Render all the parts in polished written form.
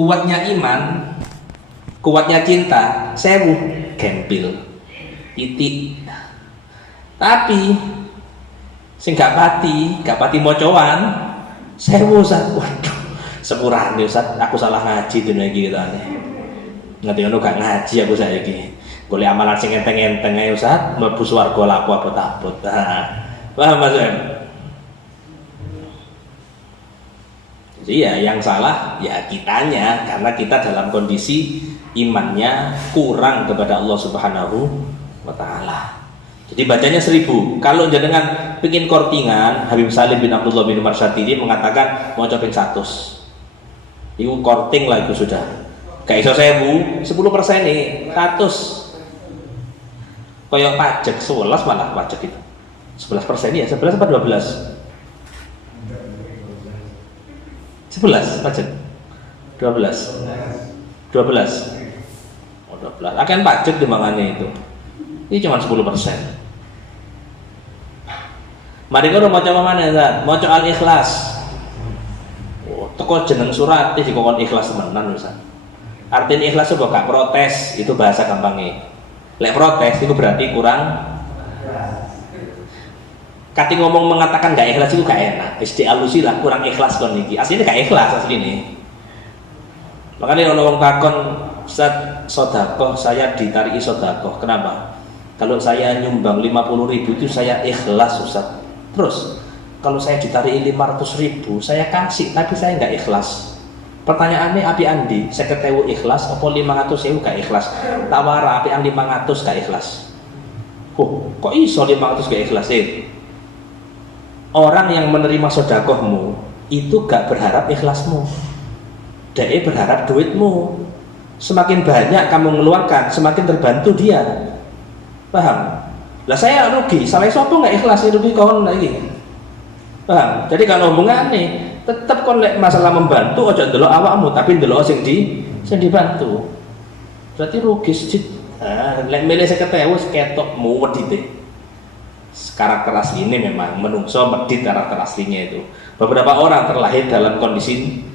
kuatnya iman, kuatnya cinta, sewu gempil titik. Tapi sing gak pati mocoan sewu Ustaz. Waduh, sepurane Ustaz, aku salah ngaji dina iki katane. Ngerti ngono gak ngaji aku saiki. Golek amalan sing enteng-enteng ae Ustaz, mlebu swarga laku abot-abot. Paham Mas? Jadi ya yang salah ya kitanya, karena kita dalam kondisi imannya kurang kepada Allah Subhanahu wa Ta'ala. Jadi bacanya 1000. Kalau jenengan pengin kortingan, Habib Salim bin Abdullah bin Umar Syatiri mengatakan mau coping 100. Itu korting lah itu sudah. Gak iso 1000, 10% nih 100. Kayak pajak 11 malah pajak itu. 11% ya, 11 apa 12? 11 pajak 12 oh 12 akan pajak di mangane itu ini cuma 10%. Mari kalau mau coba mana Zat? Mau coba Al-Ikhlas. Oh, teko jeneng surat di kokon ikhlas temenan Ustaz. Artinya ikhlas itu gak protes, itu bahasa gampangnya. Lek protes itu berarti kurang. Kati ngomong mengatakan gak ikhlas itu gak enak. Isti alusi lah kurang ikhlas kon iki. Aslinya gak ikhlas aslinya. Makanya orang takon Ustaz, sodakoh saya ditarik sodakoh. Kenapa? Kalau saya nyumbang 50.000 itu saya ikhlas Ustaz. Terus kalau saya ditarik 500.000 saya kasih tapi saya gak ikhlas. Pertanyaannya api andi, saya ketemu ikhlas apa 500.000 gak ikhlas? Tawara api andi 500 gak ikhlas. Kok iso 500 gak ikhlas Orang yang menerima sodakohmu itu gak berharap ikhlasmu, dia berharap duitmu. Semakin banyak kamu mengeluarkan, semakin terbantu dia. Paham? Lah saya rugi, salah sopo gak ikhlas rugi kawan lagi. Paham? Jadi kalau hubungannya tetap kon lek masalah membantu ojo ndelok awakmu tapi ndelok sing dibantu. Berarti rugi sedikit. Lek milih 50.000 ketok muwedite. Karakter aslinya memang menungso medit karakter aslinya itu. Beberapa orang terlahir dalam kondisi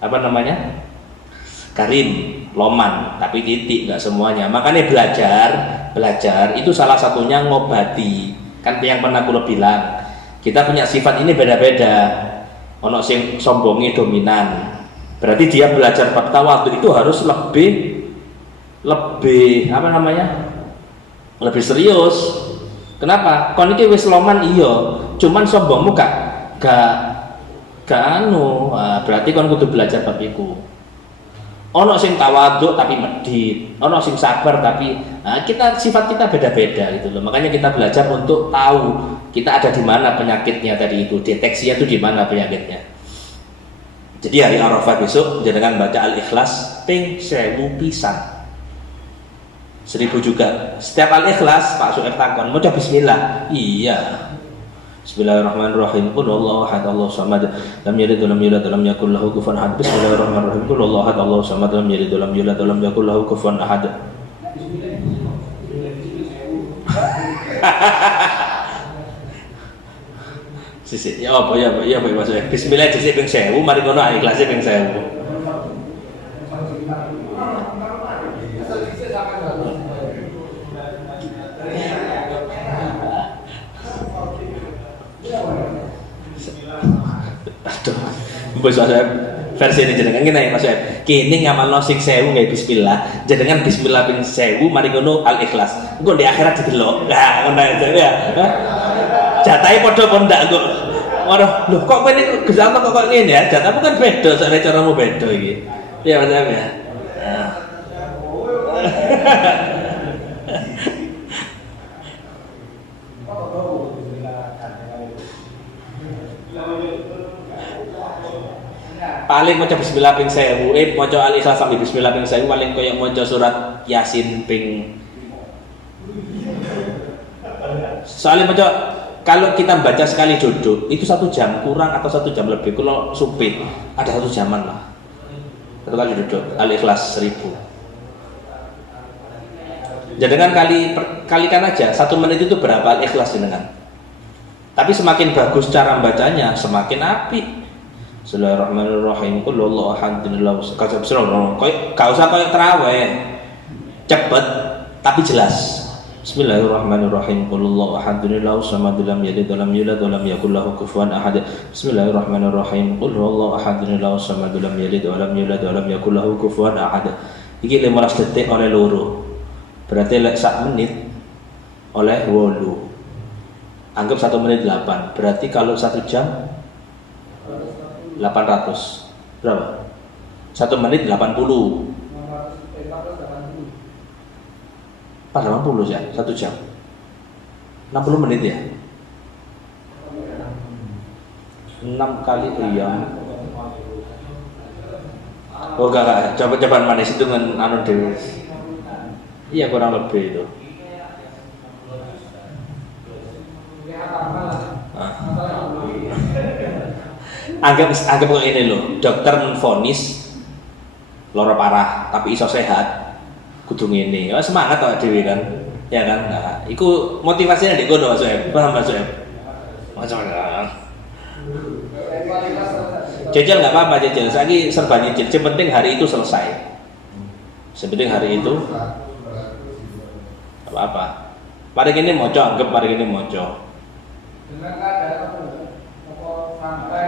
apa namanya karim, loman, tapi titik nggak semuanya. Makanya belajar itu salah satunya ngobati. Kan yang pernah aku bilang kita punya sifat ini beda-beda. Ono sing sombongi dominan. Berarti dia belajar bab tawadhu itu harus lebih apa namanya lebih serius. Kenapa? Kon iki wis loman iya, cuman sombongmu gak anu. Berarti kon kudu belajar bab iku. Ono sing tawadhu tapi medhit, ono sing sabar tapi kita sifat kita beda-beda gitu loh. Makanya kita belajar untuk tahu kita ada di mana penyakitnya tadi itu, deteksinya itu di mana penyakitnya. Jadi hari Arafah besok jangan baca Al-Ikhlas ping 1000 pisan. 1000 juga. Setiap Al-Ikhlas Pak Su'eb takon, mau coba bismillah. Iya. Bismillahirrahmanirrahim. Qul huwallahu ahad, Allahu samad, lam yalid wa lam yulad wa lam yakul lahu kufuwan ahad. Bismillahirrahmanirrahim. Qul huwallahu ahad, Allahu samad, lam yalid wa lam yulad wa lam yakul lahu kufuwan ahad. Sisi, ya apa maksudnya? Bismillah sisi ping 1000, mari kono Ikhlas ping 1000. Aduh, bos saya versi ini jenengan ngene Mas Soeb. Kini ngamalno sing 1000 nggih bismillah. Jenengan bismillah ping 1000 mari ngono Al-Ikhlas. Engko di akhirat didelok. Nah, ngono ya. Jatahe padha apa ndak kok. Waduh, lho kok kowe iki Gusti Allah kok ngene ya? Jatamu kan beda, soalnya caramu beda iki. Iya Mas Soeb ya. Paling maca bismillah ping 1000, maca Al-Ikhlas sampai bismillah ping 1000 paling koyo maca surat Yasin ping. Soalnya maca kalau kita baca sekali duduk itu 1 jam kurang atau 1 jam lebih. Kalau supit ada 1 jaman lah. 1 kali duduk Al-Ikhlas 1000. Jangan kalikan aja 1 menit itu berapa Al-Ikhlas jenengan. Tapi semakin bagus cara membacanya semakin apik. Bismillahirrahmanirrahim. Qul huwallahu ahad. Gak usah koyo terawih. Cepet tapi jelas. Bismillahirrahmanirrahim. Qul huwallahu ahad. Allahu samad lam yalid wa lam yulad wa lam yakul lahu kufuwan ahad. Bismillahirrahmanirrahim. Qul huwallahu ahad. Allahu samad lam yalid wa lam yulad wa lam yakul lahu kufuwan ahad. Iki 15 detik oleh loro. Berarti lek sak menit oleh 8. Anggap 1 menit 8. Berarti kalau 1 jam 800. Berapa? 1 menit 80. Pas 80 ya, 1 jam 60 menit ya. 6 kali iya. Oh enggak, coba manis itu dengan anu dewi. Iya kurang lebih itu. Anggap kok ini loh, dokter menvonis loro parah tapi iso sehat. Kudu ngene. Ya semangat kok dhewe kan. Ya kan? Nah, iku motivasinya ndek kono, Mas Soeb. Paham Mas Soeb? Macam-macam. Jajal nggak apa-apa jajal. Saiki serba nyicil. Yang penting hari itu selesai. Yang penting hari itu apa-apa. Mari ini moco, anggap mari ini moco.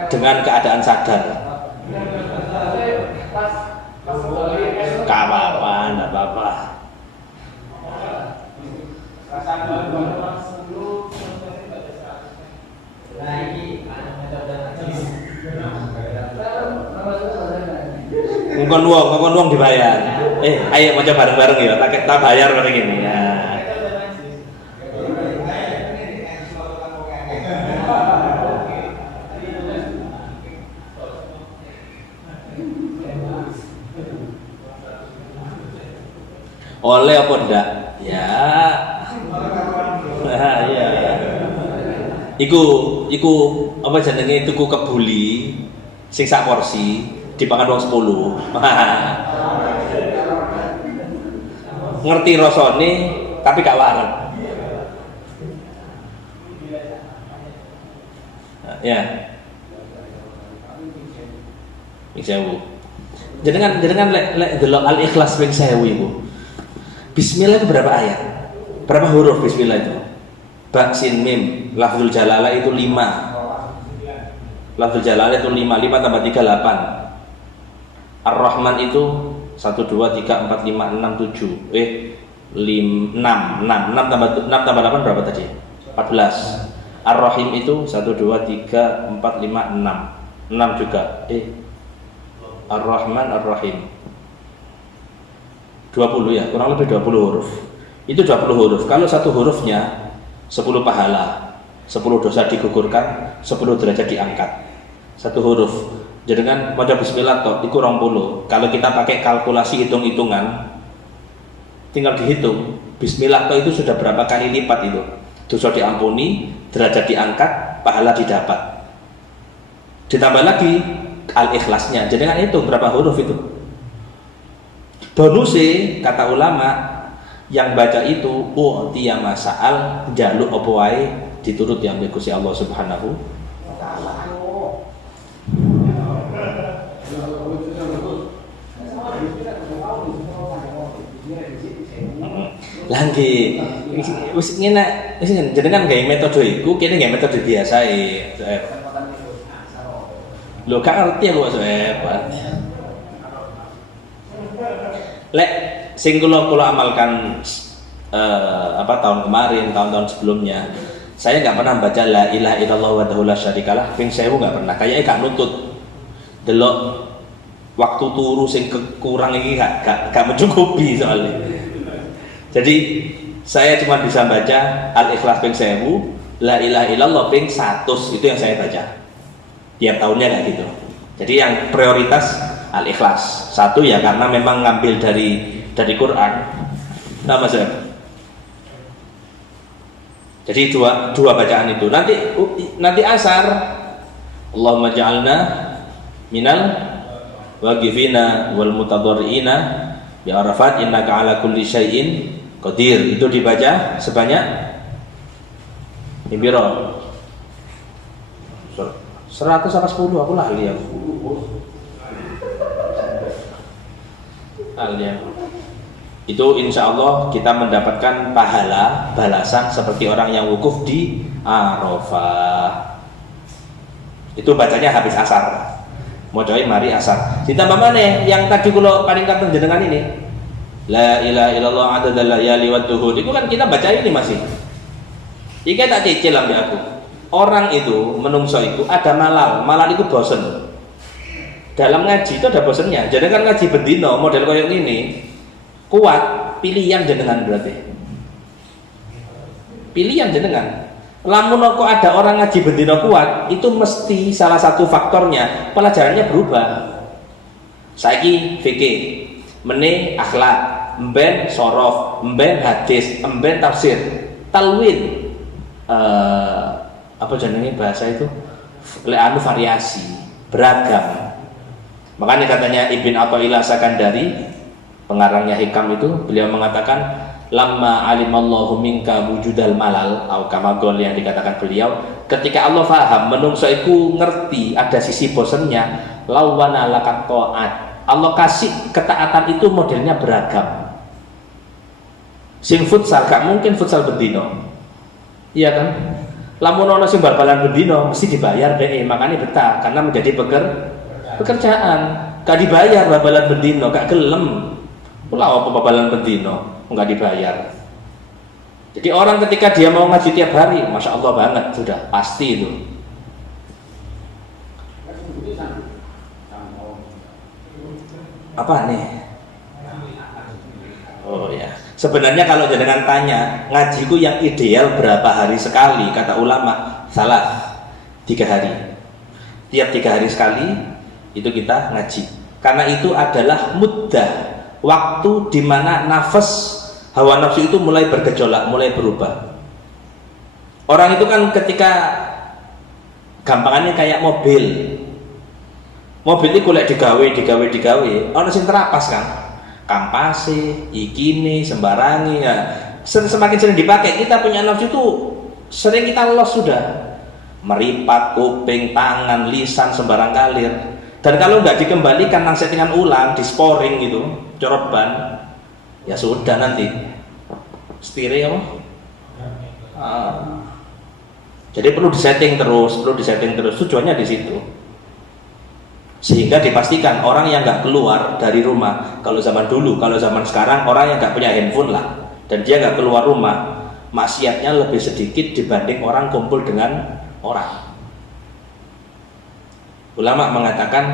Dengan keadaan sadar. Gak apa-apa, enggak apa-apa. Ngkon wong dibayar. Ayo maca bareng-bareng ya, tak bayar bareng ini ya. Oleh apa ndak? Ya. Nah, ya. Iku apa jenenge tuku kebuli sing sak porsi dipangan wong 10. Ngerti rasane tapi gak wareg. Ya. Iku jenengan lek delok Al-Ikhlas ping 1000 iku. Bismillah itu berapa ayat? Berapa huruf bismillah itu? Ba, sin, mim. Lafzul jalalah itu 5. Lafzul jalalah itu 5 tambah 3 8. Ar-Rahman itu 1 2 3 4 5 6 7. 6 tambah 8 berapa tadi? 14. Ar-Rahim itu 1 2 3 4 5 6. 6 juga. Ar-Rahman Ar-Rahim 20 ya, kurang lebih 20 huruf. Itu 20 huruf. Kalau satu hurufnya 10 pahala, 10 dosa digugurkan, 10 derajat diangkat. Satu huruf. Jadi kan maca bismillah toh itu 20. Kalau kita pakai kalkulasi hitung-hitungan, tinggal dihitung. Bismillah toh itu sudah berapa kali lipat itu. Dosa diampuni, derajat diangkat, pahala didapat. Ditambah lagi Al-Ikhlasnya. Jadi kan itu berapa huruf itu? Bonusnya kata ulama yang baca itu tiya masal jaluk apa wae diturut yang Gusti Allah Subhanahu wa taala. Lagi wis ngene wis jenengan gawe metode iku kene gawe metode biasa lho gak ngerti aku Soeb. Lek sing kula amalkan tahun kemarin, tahun-tahun sebelumnya, saya nggak pernah baca la ilaha illallah wahdahu la syarikalah ping 1000 nggak pernah. Kayaknya gak nutut. Delok waktu turu sing kurang iki gak mencukupi soalnya. Jadi saya cuma bisa baca Al-Ikhlas ping 1000, la ilaha illallah ping 100 itu yang saya baca. Tiap tahunnya kayak gitu. Jadi yang prioritas Al-Ikhlas. Satu ya karena memang ngambil dari Quran. Nah Mas. Jadi dua bacaan itu. Nanti asar Allahumma ja'alna minal waqifina wal mutadarriina bi arafat innaka ala kulli syai'in qadir. Itu dibaca sebanyak piro? 100 apa 10 aku lali aku. Itu insya Allah kita mendapatkan pahala balasan seperti orang yang wukuf di Arafah. Itu bacanya habis asar. Mau coy mari asar. Ditambah mana yang tadi kalau paling kata jenengan ini, la ilaha illallah adadal layali wad duhur. Itu kan kita baca ini masih. Iki tak cicil ambil aku. Orang itu menungso itu ada malal itu bosen. Dalam ngaji itu ada bosennya. Jadi kan ngaji bendino model kayak gini kuat, pilihan jenengan berarti. Pilihan jenengan. Lamun kok ada orang ngaji bendino kuat, itu mesti salah satu faktornya pelajarannya berubah. Saiki fikih, mene akhlak, mben sorof, mben hadis, mben tafsir, talwin. Apa jenenge bahasa itu? Anu variasi, beragam. Makanya katanya Ibn Athaillah Sakandari, pengarangnya Hikam itu, beliau mengatakan lamma alimallahu minka wujudal malal atau kamagol yang dikatakan beliau, ketika Allah faham menungso iku ngerti ada sisi bosennya, lawana lakat taat, Allah kasih ketaatan itu modelnya beragam. Sing futsal gak mungkin futsal bendino, iya kan? Lamun ono sing bal-balan bendino mesti dibayar deh, makanya betah karena menjadi pekerjaan. Gak dibayar bal-balan bendino, gak gelem. Pula apa babalan bendino nggak dibayar. Jadi orang ketika dia mau ngaji tiap hari, masya Allah banget, sudah pasti itu. Apa nih? Oh ya, sebenarnya kalau jangan tanya ngajiku yang ideal berapa hari sekali, kata ulama salah 3 hari. Tiap 3 hari sekali itu kita ngaji. Karena itu adalah muddah, waktu di mana nafas hawa nafsu itu mulai bergejolak, mulai berubah. Orang itu kan ketika gampangannya kayak mobil. Mobil itu golek digawe, ono sing terapas kan. Kampase, ikine, sembarangi ya. Semakin sering dipakai, kita punya nafsu itu sering kita los sudah. Meripat kuping, tangan, lisan sembarang kalir. Dan kalau nggak dikembalikan nang settingan ulang, di sporing gitu, corot ban, ya sudah nanti stereo. Jadi perlu disetting terus, tujuannya di situ. Sehingga dipastikan orang yang nggak keluar dari rumah, kalau zaman dulu, kalau zaman sekarang orang yang nggak punya handphone lah, dan dia nggak keluar rumah, maksiatnya lebih sedikit dibanding orang kumpul dengan orang. Ulama mengatakan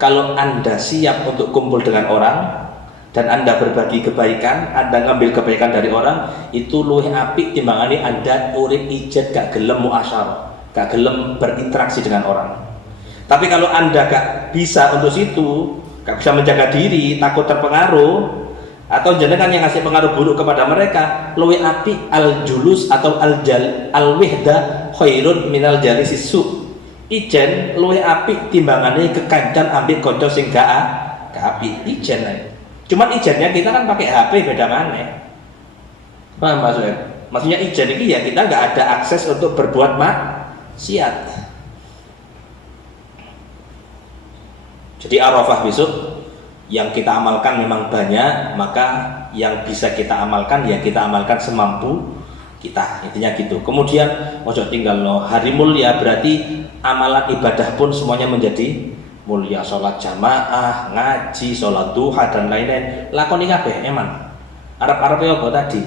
kalau Anda siap untuk kumpul dengan orang dan Anda berbagi kebaikan, Anda ngambil kebaikan dari orang, itu luwih apik timbangane Anda urip ijat gak gelem muasyarah, gak gelem berinteraksi dengan orang. Tapi kalau Anda gak bisa untuk situ, gak bisa menjaga diri, takut terpengaruh, atau jenengan yang ngasih pengaruh buruk kepada mereka, luwih apik al-julus atau al-wihda khairun minal jalisis su'. Ijen luwih apik timbangane kekancan ambil konco sing gak apik. Ijen ae. Cuman ijennya kita kan pakai HP, beda mana? Paham maksudnya? Maksudnya ijen ini ya kita nggak ada akses untuk berbuat maksiat. Jadi Arafah besok yang kita amalkan memang banyak, maka yang bisa kita amalkan ya kita amalkan semampu kita, intinya gitu. Kemudian ojo tinggal no hari mulia, berarti amalan ibadah pun semuanya menjadi mulia. Sholat jamaah, ngaji, sholat duha dan lain-lain, lakoni kabeh eman. Arab-arab apa tadi?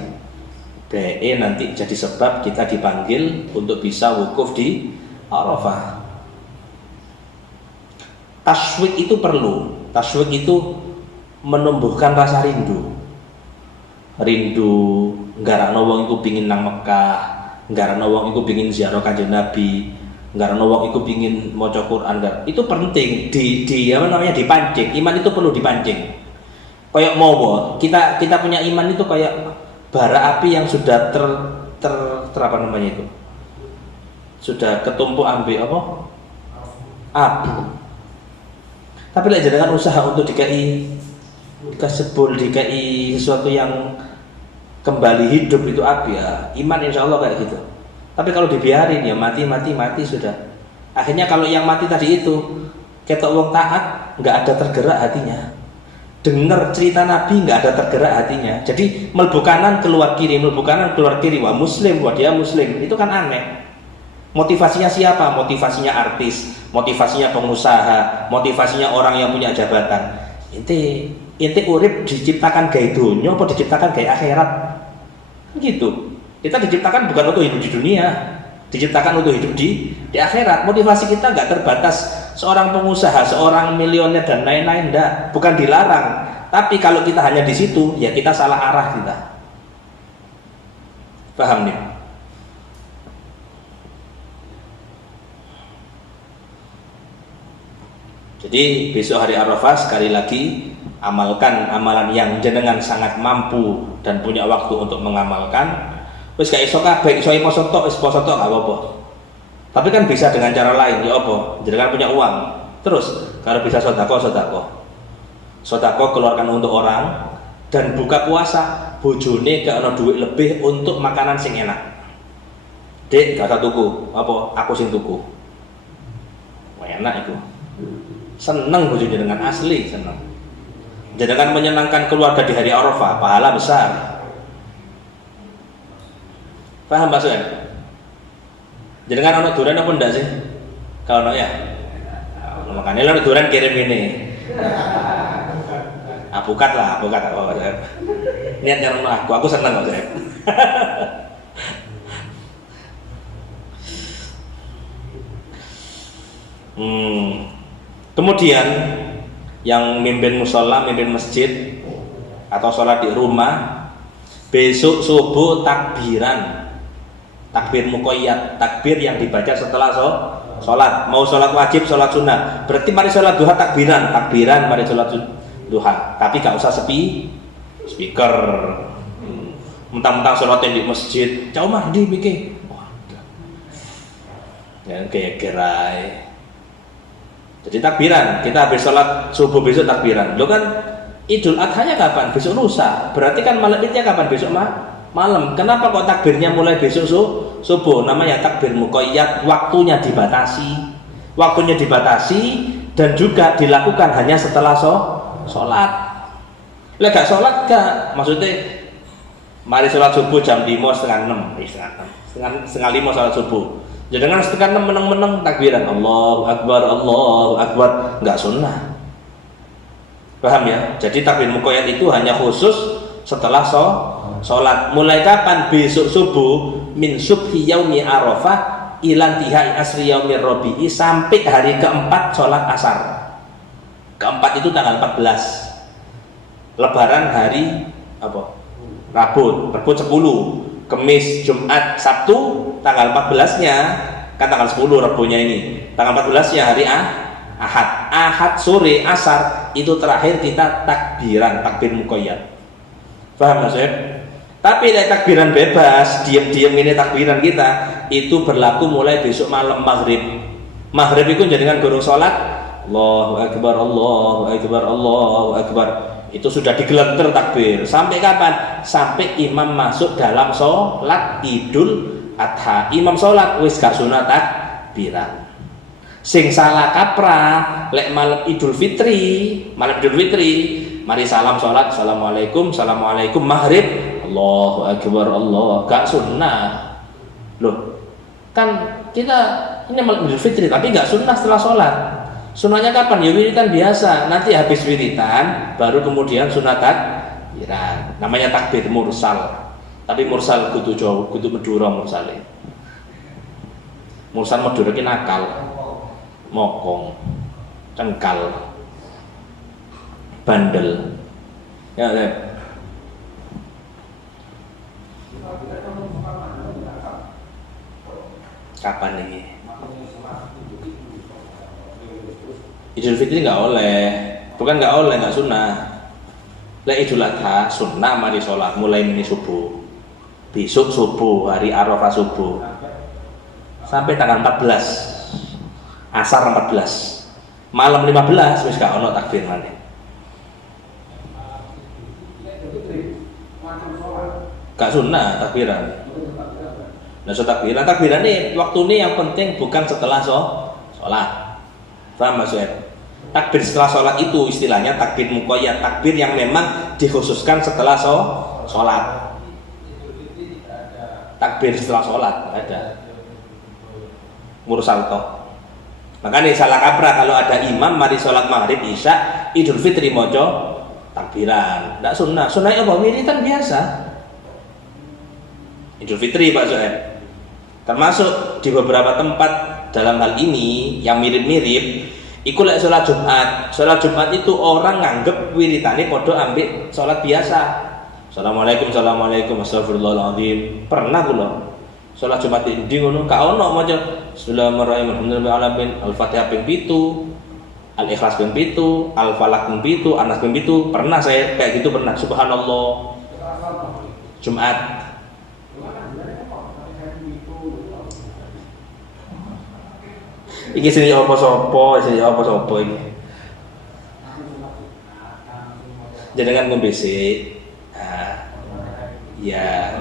BE nanti jadi sebab kita dipanggil untuk bisa wukuf di Arafah. Taswik itu perlu. Taswik itu menumbuhkan rasa rindu. Nggarakno wong iku pingin nang Mekah, nggarakno wong iku pingin ziarah Kanjeng Nabi, nggarakno wong iku pingin maca Quran. Itu penting apa namanya, dipancing. Iman itu perlu dipancing. Kayak mawa, kita punya iman itu kayak bara api yang sudah ter apa namanya itu? Sudah ketumpuk ambil apa? Api. Tapi lek jangan usaha untuk dikai kesebul, dikai sesuatu yang kembali hidup itu api ya, iman insya Allah kayak gitu. Tapi kalau dibiarin ya mati sudah. Akhirnya kalau yang mati tadi itu ketok wong taat, nggak ada tergerak hatinya. Dengar cerita Nabi nggak ada tergerak hatinya. Jadi melbu kanan keluar kiri, melbu kanan keluar kiri, wah muslim, wah dia muslim. Itu kan aneh. Motivasinya siapa? Motivasinya artis, motivasinya pengusaha, motivasinya orang yang punya jabatan. Inti urip diciptakan gaya dunia apa diciptakan gaya akhirat? Gitu. Kita diciptakan bukan untuk hidup di dunia, diciptakan untuk hidup di akhirat. Motivasi kita nggak terbatas seorang pengusaha, seorang milioner dan lain-lain, enggak, bukan dilarang. Tapi kalau kita hanya di situ, ya kita salah arah kita. Paham nih? Jadi besok hari Arafah sekali lagi amalkan amalan yang jenengan sangat mampu dan punya waktu untuk mengamalkan. Wis gak iso kabeh, iso poso tok, wis poso tok gak apa-apa. Tapi kan bisa dengan cara lain, ya apa? Jenengan punya uang. Terus kalau bisa sedekah, sedekah keluarkan untuk orang dan buka puasa, bojone gak ono duit lebih untuk makanan sing enak. Dek, gak usah tuku, apa? Aku sing tuku. Wah, enak itu. Seneng bojone dengan asli, seneng. Jenengan menyenangkan keluarga di hari Arafah, pahala besar. Paham Pak Suen? Jangan anak duran apa enggak sih? Kalau ya, makanya lo duran kirim ini. Bukat lah, bukat apa Pak? Niat yang aku senang Pak Suen. Kemudian yang mimpin musola, mimpin masjid atau sholat di rumah, besok subuh takbiran. Takbir muqayyad, takbir yang dibaca setelah sholat. Mau sholat wajib, sholat sunnah, berarti mari sholat duha takbiran, mari sholat duha. Tapi gak usah speaker. Mentang-mentang sholatnya di masjid, jauh mandi mikir. Yang kayak gerai. Jadi takbiran, kita habis sholat subuh besok takbiran. Lo kan Idul Adha-nya kapan? Besok lusa. Berarti kan malam Idnya kapan? Besok malam. Kenapa kok takbirnya mulai besok subuh? Namanya takbir muqayyad, waktunya dibatasi. Waktunya dibatasi dan juga dilakukan hanya setelah sholat. Lek gak sholat gak, maksudnya mari sholat subuh jam 5 setengah 6, setengah 5 sholat subuh. Jangan setengah 6 meneng-meneng takbiran Allahu Akbar, nggak sunnah. Paham ya? Jadi takbir muqayyad itu hanya khusus setelah sholat. Mulai kapan? Besok subuh min subhi yaumi Arafah ilan tihai asri yaumir Rabi'i, sampai hari keempat sholat asar. Keempat itu tanggal 14. Lebaran hari apa? Rabu 10. Kemis, Jumat, Sabtu tanggal 14-nya kan tanggal 10 Rabunya ini. Tanggal 14-nya hari Ahad. Ahad sore asar itu terakhir kita takbiran, takbir muqayyad. Paham maksudnya? Tapi takbiran bebas, diam-diam ini takbiran kita itu berlaku mulai besok malam maghrib. Maghrib itu jadikan gurung sholat Allahu Akbar, Allahu Akbar, Allahu Akbar. Itu sudah digelanter takbir. Sampai kapan? Sampai imam masuk dalam sholat Idul Adha. Imam sholat wis gak sunat takbiran. Sing salah kaprah lek malam Idul Fitri, mari salam sholat, assalamualaikum, maghrib, Allahu Akbar, Allah, gak sunnah. Loh, kan kita ini malam Idul Fitri tapi gak sunnah setelah sholat. Sunnahnya kapan? Ya wiritan biasa. Nanti habis wiritan baru kemudian sunat takbiran. Namanya takbir mursal. Tapi mursal kudu jauh, kudu Madura mursale. Mursal Madura ki nakal. Mokong. Cengkal. Bandel. Ya, ya. Kapan ini? Idul Fitri nggak oleh, bukan nggak oleh, nggak sunnah. Lek Idul Adha sunnah mari sholat mulai ini subuh, besok subuh hari Arafah subuh sampai tanggal 14 asar 14 malam 15 wis gak ono takbir maneh. Gak sunnah takbiran. Nah, takbiran ini waktu ini yang penting bukan setelah sholat. Paham maksudnya? Takbir setelah sholat itu istilahnya takbir muqayyad, takbir yang memang dikhususkan setelah sholat. Takbir setelah sholat ada mursal toh. Makanya salah kaprah kalau ada imam mari sholat maghrib isya idul fitri mojo takbiran, tidak sunnah. Sunnahnya apa? Wiridan biasa. Idul fitri Pak Soeb. Termasuk di beberapa tempat dalam hal ini yang mirip-mirip. Iku lek sholat Jumat. Sholat Jumat itu orang nganggep wiritane podo ambek sholat biasa. Assalamualaikum, assalamualaikum, astagfirullahaladzim. Pernah kula sholat Jumat di ngono, ka ono maca Bismillahirrahmanirrahim, alhamdulillahirabbil alamin, Al-Fatihah ping 7, Al-Ikhlas ping 7, Al-Falaq ping 7, An-Nas ping 7. Pernah saya kayak gitu pernah. Subhanallah. Jumat. Iki sini apa-apa iki. Jenengan ngombe sik. Ya,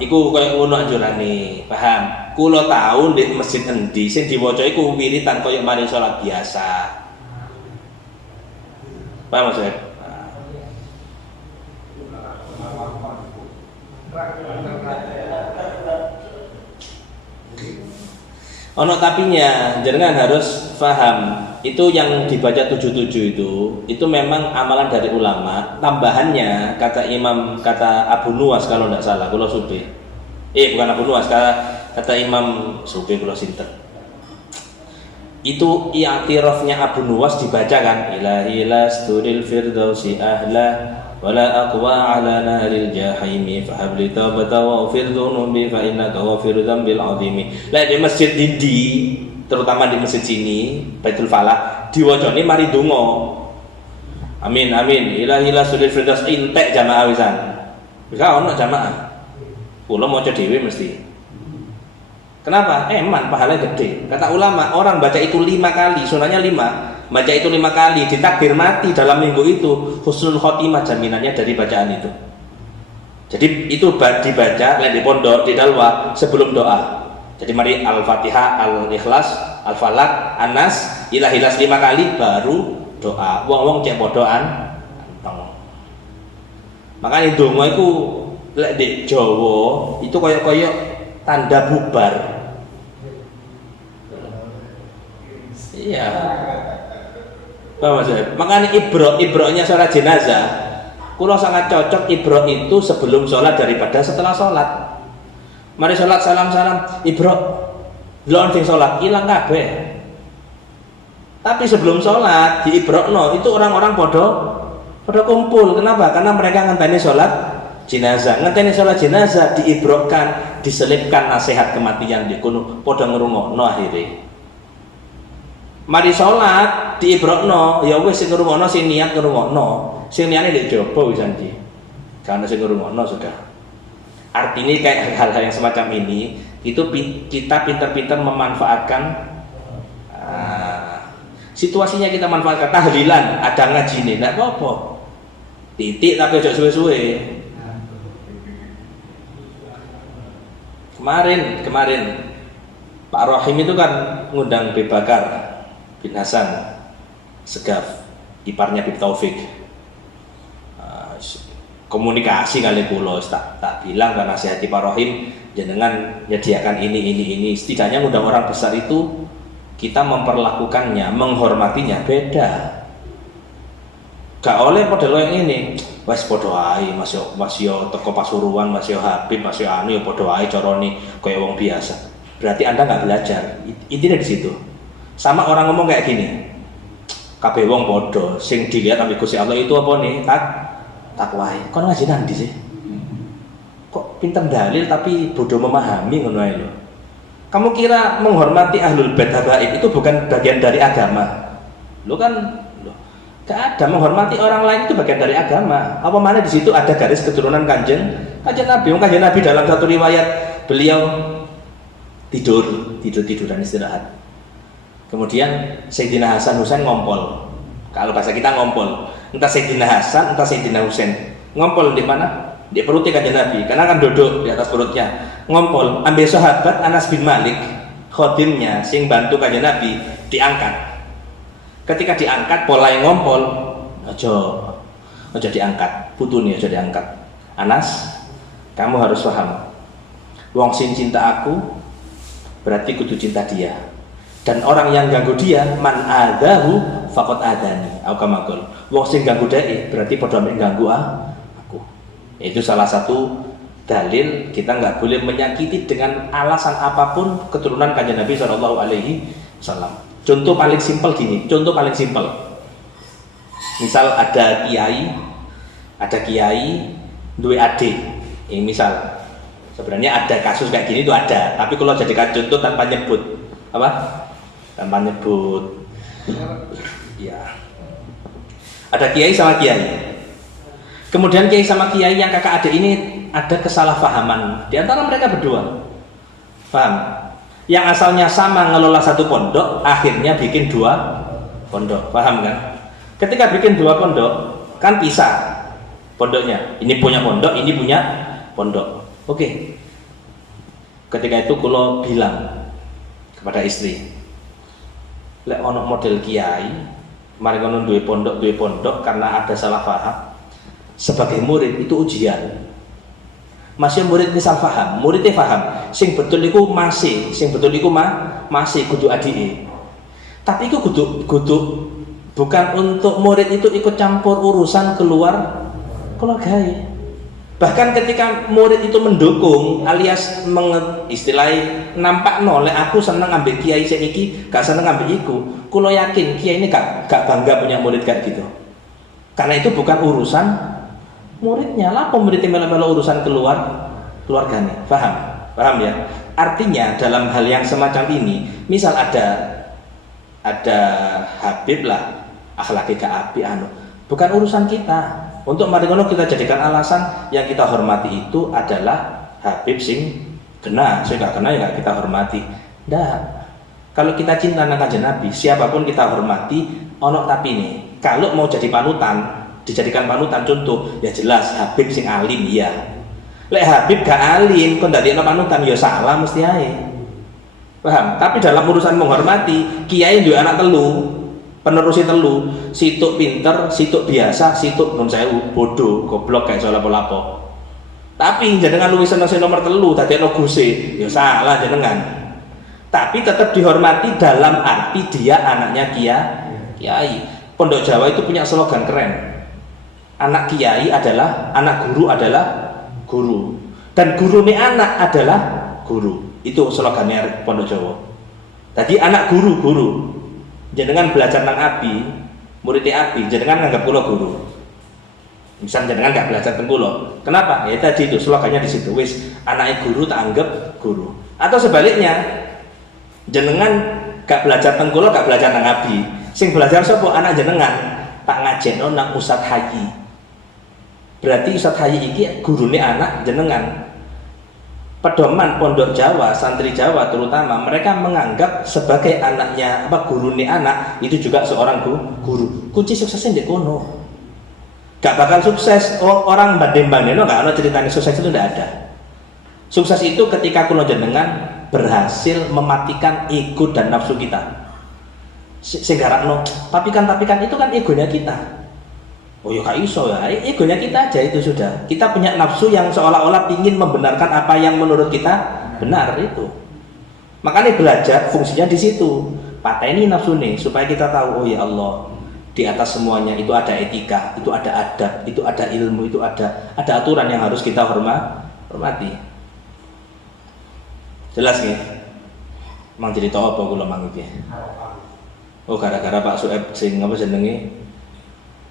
iku koyo ngono anjurane, paham? Kula tau di masjid endi sing diwaca iku wiritan koyo mari salat biasa. Paham maksudnya? Ono tapinya, jenengan harus paham itu yang dibaca 77 itu memang amalan dari ulama. Tambahannya kata Abu Nuwas kalau tidak salah, kula supe. Bukan Abu Nuwas, kata Imam supe kula sinten. Itu i'tirafnya Abu Nuwas dibaca kan, ilahi lasturil firdausi ahla wala aqwa ala naril jahimi fahabli taubata wa ufir dhunubi fa innaka ghafirudz dzambil azimi. Lah di masjid Dindi, terutama di masjid sini Baitul Falah diwacane mari donga. Amin amin ilahi lasturil firdaus entek jamaah wisan. Wis ono jamaah. Kula maca dhewe mesti. Kenapa? Eman pahalanya gede. Kata ulama, orang baca itu 5 kali, sunahnya 5. Baca itu 5 kali, ditakdir mati dalam minggu itu, husnul khotimah jaminannya dari bacaan itu. Jadi itu dibaca di pondok, di dalwa sebelum doa. Jadi mari Al-Fatihah, Al-Ikhlas, Al-Falaq, An-Nas, Ilahilas 5 kali baru doa. Wong-wong cek podoan. Makanya donga itu lek di Jawa itu koyok-koyok tanda bubar. Iya. Paham maksudnya? Makanya ibrohnya sholat jenazah, kula sangat cocok ibroh itu sebelum sholat daripada setelah sholat. Mari sholat salam-salam, ibroh delon sing sholat ilang kabeh. Tapi sebelum sholat di ibrohno itu orang-orang podo kumpul. Kenapa? Karena mereka ngenteni sholat jenazah. Ngenteni sholat jenazah diibrohkan, diselipkan nasihat kematian di kono podo ngrungokno akhire. Mari sholat diibrokno, ya wis sing ngrungokno sing niat ngrungokno, sing niate ndek jaba wis anji. Karena sing ngrungokno sudah. Artinya kayak hal-hal yang semacam ini itu kita pintar-pintar memanfaatkan situasinya, kita manfaatkan. Tahlilan ada ngajine ndak apa-apa. Titik tapi aja suwe-suwe. Kemarin Pak Rohim itu kan ngundang B. Bakar bin Hasan Segaf, iparnya Bib Taufik. Komunikasi kali kula tak bilang kan nasihati Pak Rohim, jenengan menyediakan ini. Setidaknya ngundang orang besar itu kita memperlakukannya, menghormatinya beda. Gak oleh pada lo yang ini, wes podo ae Mas yo teko Pasuruan, Mas yo Habib, Mas yo anu yo podo ae carane kaya wong biasa. Berarti Anda nggak belajar. Intinya di situ. Sama orang ngomong kayak gini, kabeh wong podo, sing dilihat ambek Gusti Allah itu apa nih? Takwa. Kon ngaji nandi sih? Kok pinter dalil tapi bodoh memahami ngono ae lho. Kamu kira menghormati ahlul bait habaib itu bukan bagian dari agama? Lo kan gak ada. Menghormati orang lain itu bagian dari agama. Apa mana di situ ada garis keturunan kanjeng Nabi. Kanjeng Nabi dalam satu riwayat beliau tiduran istirahat. Kemudian Sayyidina Hasan Husain ngompol. Kalau bahasa kita ngompol. Entah Sayyidina Hasan, entah Sayyidina Husain. Ngompol di mana? Di perutnya kanjeng Nabi. Karena kan duduk di atas perutnya. Ngompol. Ambil sahabat Anas bin Malik, khotimnya sing bantu kanjeng Nabi. diangkat. Ketika diangkat pola yang ngompol, aja diangkat, putune aja diangkat. Anas, kamu harus paham, wong sing cinta aku berarti kudu cinta dia, dan orang yang ganggu dia man adahu faqad adani au kama qol, wong sing ganggu dhek berarti padha mek ganggu aku. Itu salah satu dalil kita nggak boleh menyakiti dengan alasan apapun keturunan kanjeng Nabi Shallallahu Alaihi Wasallam. Contoh paling simpel gini, contoh paling simpel, misal ada kiai duwe adik, misal sebenarnya ada kasus kayak gini itu ada, tapi kalau jadikan contoh tanpa nyebut apa? Tanpa nyebut, ya. Ada kiai sama kiai. Kemudian kiai sama kiai yang kakak adik ini ada kesalahpahaman di antara mereka berdua. Paham? Yang asalnya sama ngelola satu pondok, akhirnya bikin dua pondok. Paham kan? Ketika bikin dua pondok, kan pisah pondoknya. Ini punya pondok, ini punya pondok. Oke. Ketika itu kulo bilang kepada istri, lek ono model kiai, mari kono duwe pondok karena ada salah paham. Sebagai murid itu ujian. Masih murid misal paham, muridnya paham, sing betul iku masih kudu adike. Tapi iku kudu bukan untuk murid itu ikut campur urusan keluarga. Bahkan ketika murid itu mendukung alias istilahnya nampak noleh aku seneng ambil kiai saiki, gak seneng ambil iku. Kulo yakin kiai ini gak bangga punya murid kayak gitu. Karena itu bukan urusan muridnya lah, muridnya melo-melo urusan keluarganya. Paham ya? Artinya dalam hal yang semacam ini, misal ada Habib lah akhlaki gak api bukan urusan kita. Untuk mari ngono kita jadikan alasan yang kita hormati itu adalah Habib sing kena, sing gak kena ya gak kita hormati. Ndak. Kalau kita cinta nang Kanjeng Nabi, siapapun kita hormati, ono tapi nih. Kalau mau jadi panutan, dijadikan panutan contoh, ya jelas Habib sing alim ya. Lek Habib gak alim, kok ndadekno panutan ya salah mesti ae. Paham? Tapi dalam urusan menghormati, kiai duwe anak telu, penerusi telu, situk pinter, situk biasa, situk nun sewu bodoh, goblok kayak salah lapo. Tapi jenengan luwih seneng nomor telu, dadekno guse, ya salah jenengan. Tapi tetap dihormati dalam arti dia anaknya kiai. Pondok Jawa itu punya slogan keren. Anak kiai adalah, anak guru adalah guru, dan guru ini anak adalah guru. Itu slogannya Pondok Jawa. Tadi anak guru, jenengan belajar nang abi, muridnya abi, jenengan nganggap kula guru. Misal jenengan gak belajar teng kula, kenapa? Ya tadi itu slogannya di situ. Wis anaknya guru tak anggap guru. Atau sebaliknya, jenengan gak belajar teng kula, gak belajar nang abi, sing belajar sapa? Anak jenengan tak ngajekno nang Ustaz Haji. Berarti Ustaz Haji iki gurune anak jenengan. Pedoman Pondok Jawa, santri Jawa terutama, mereka menganggap sebagai anaknya gurune anak itu juga seorang guru. Kunci suksesnya ndek kono. Gak bakal sukses orang banding-bandingno, gak ada ceritanya sukses itu ndak ada. Sukses itu ketika kulo jenengan berhasil mematikan ego dan nafsu kita. Sing garakno tapikan itu kan egonya kita. Oh ya gak iso ya, egonya kita aja itu sudah. Kita punya nafsu yang seolah-olah ingin membenarkan apa yang menurut kita benar itu. Makanya belajar fungsinya di situ. Pateni nafsu nih supaya kita tahu, oh ya Allah, di atas semuanya itu ada etika, itu ada adab, itu ada ilmu, itu ada aturan yang harus kita hormati. Jelas nih? Mang jadi tahu apa kula mang iki? Oh gara-gara Pak Sueb sing apa jenenge?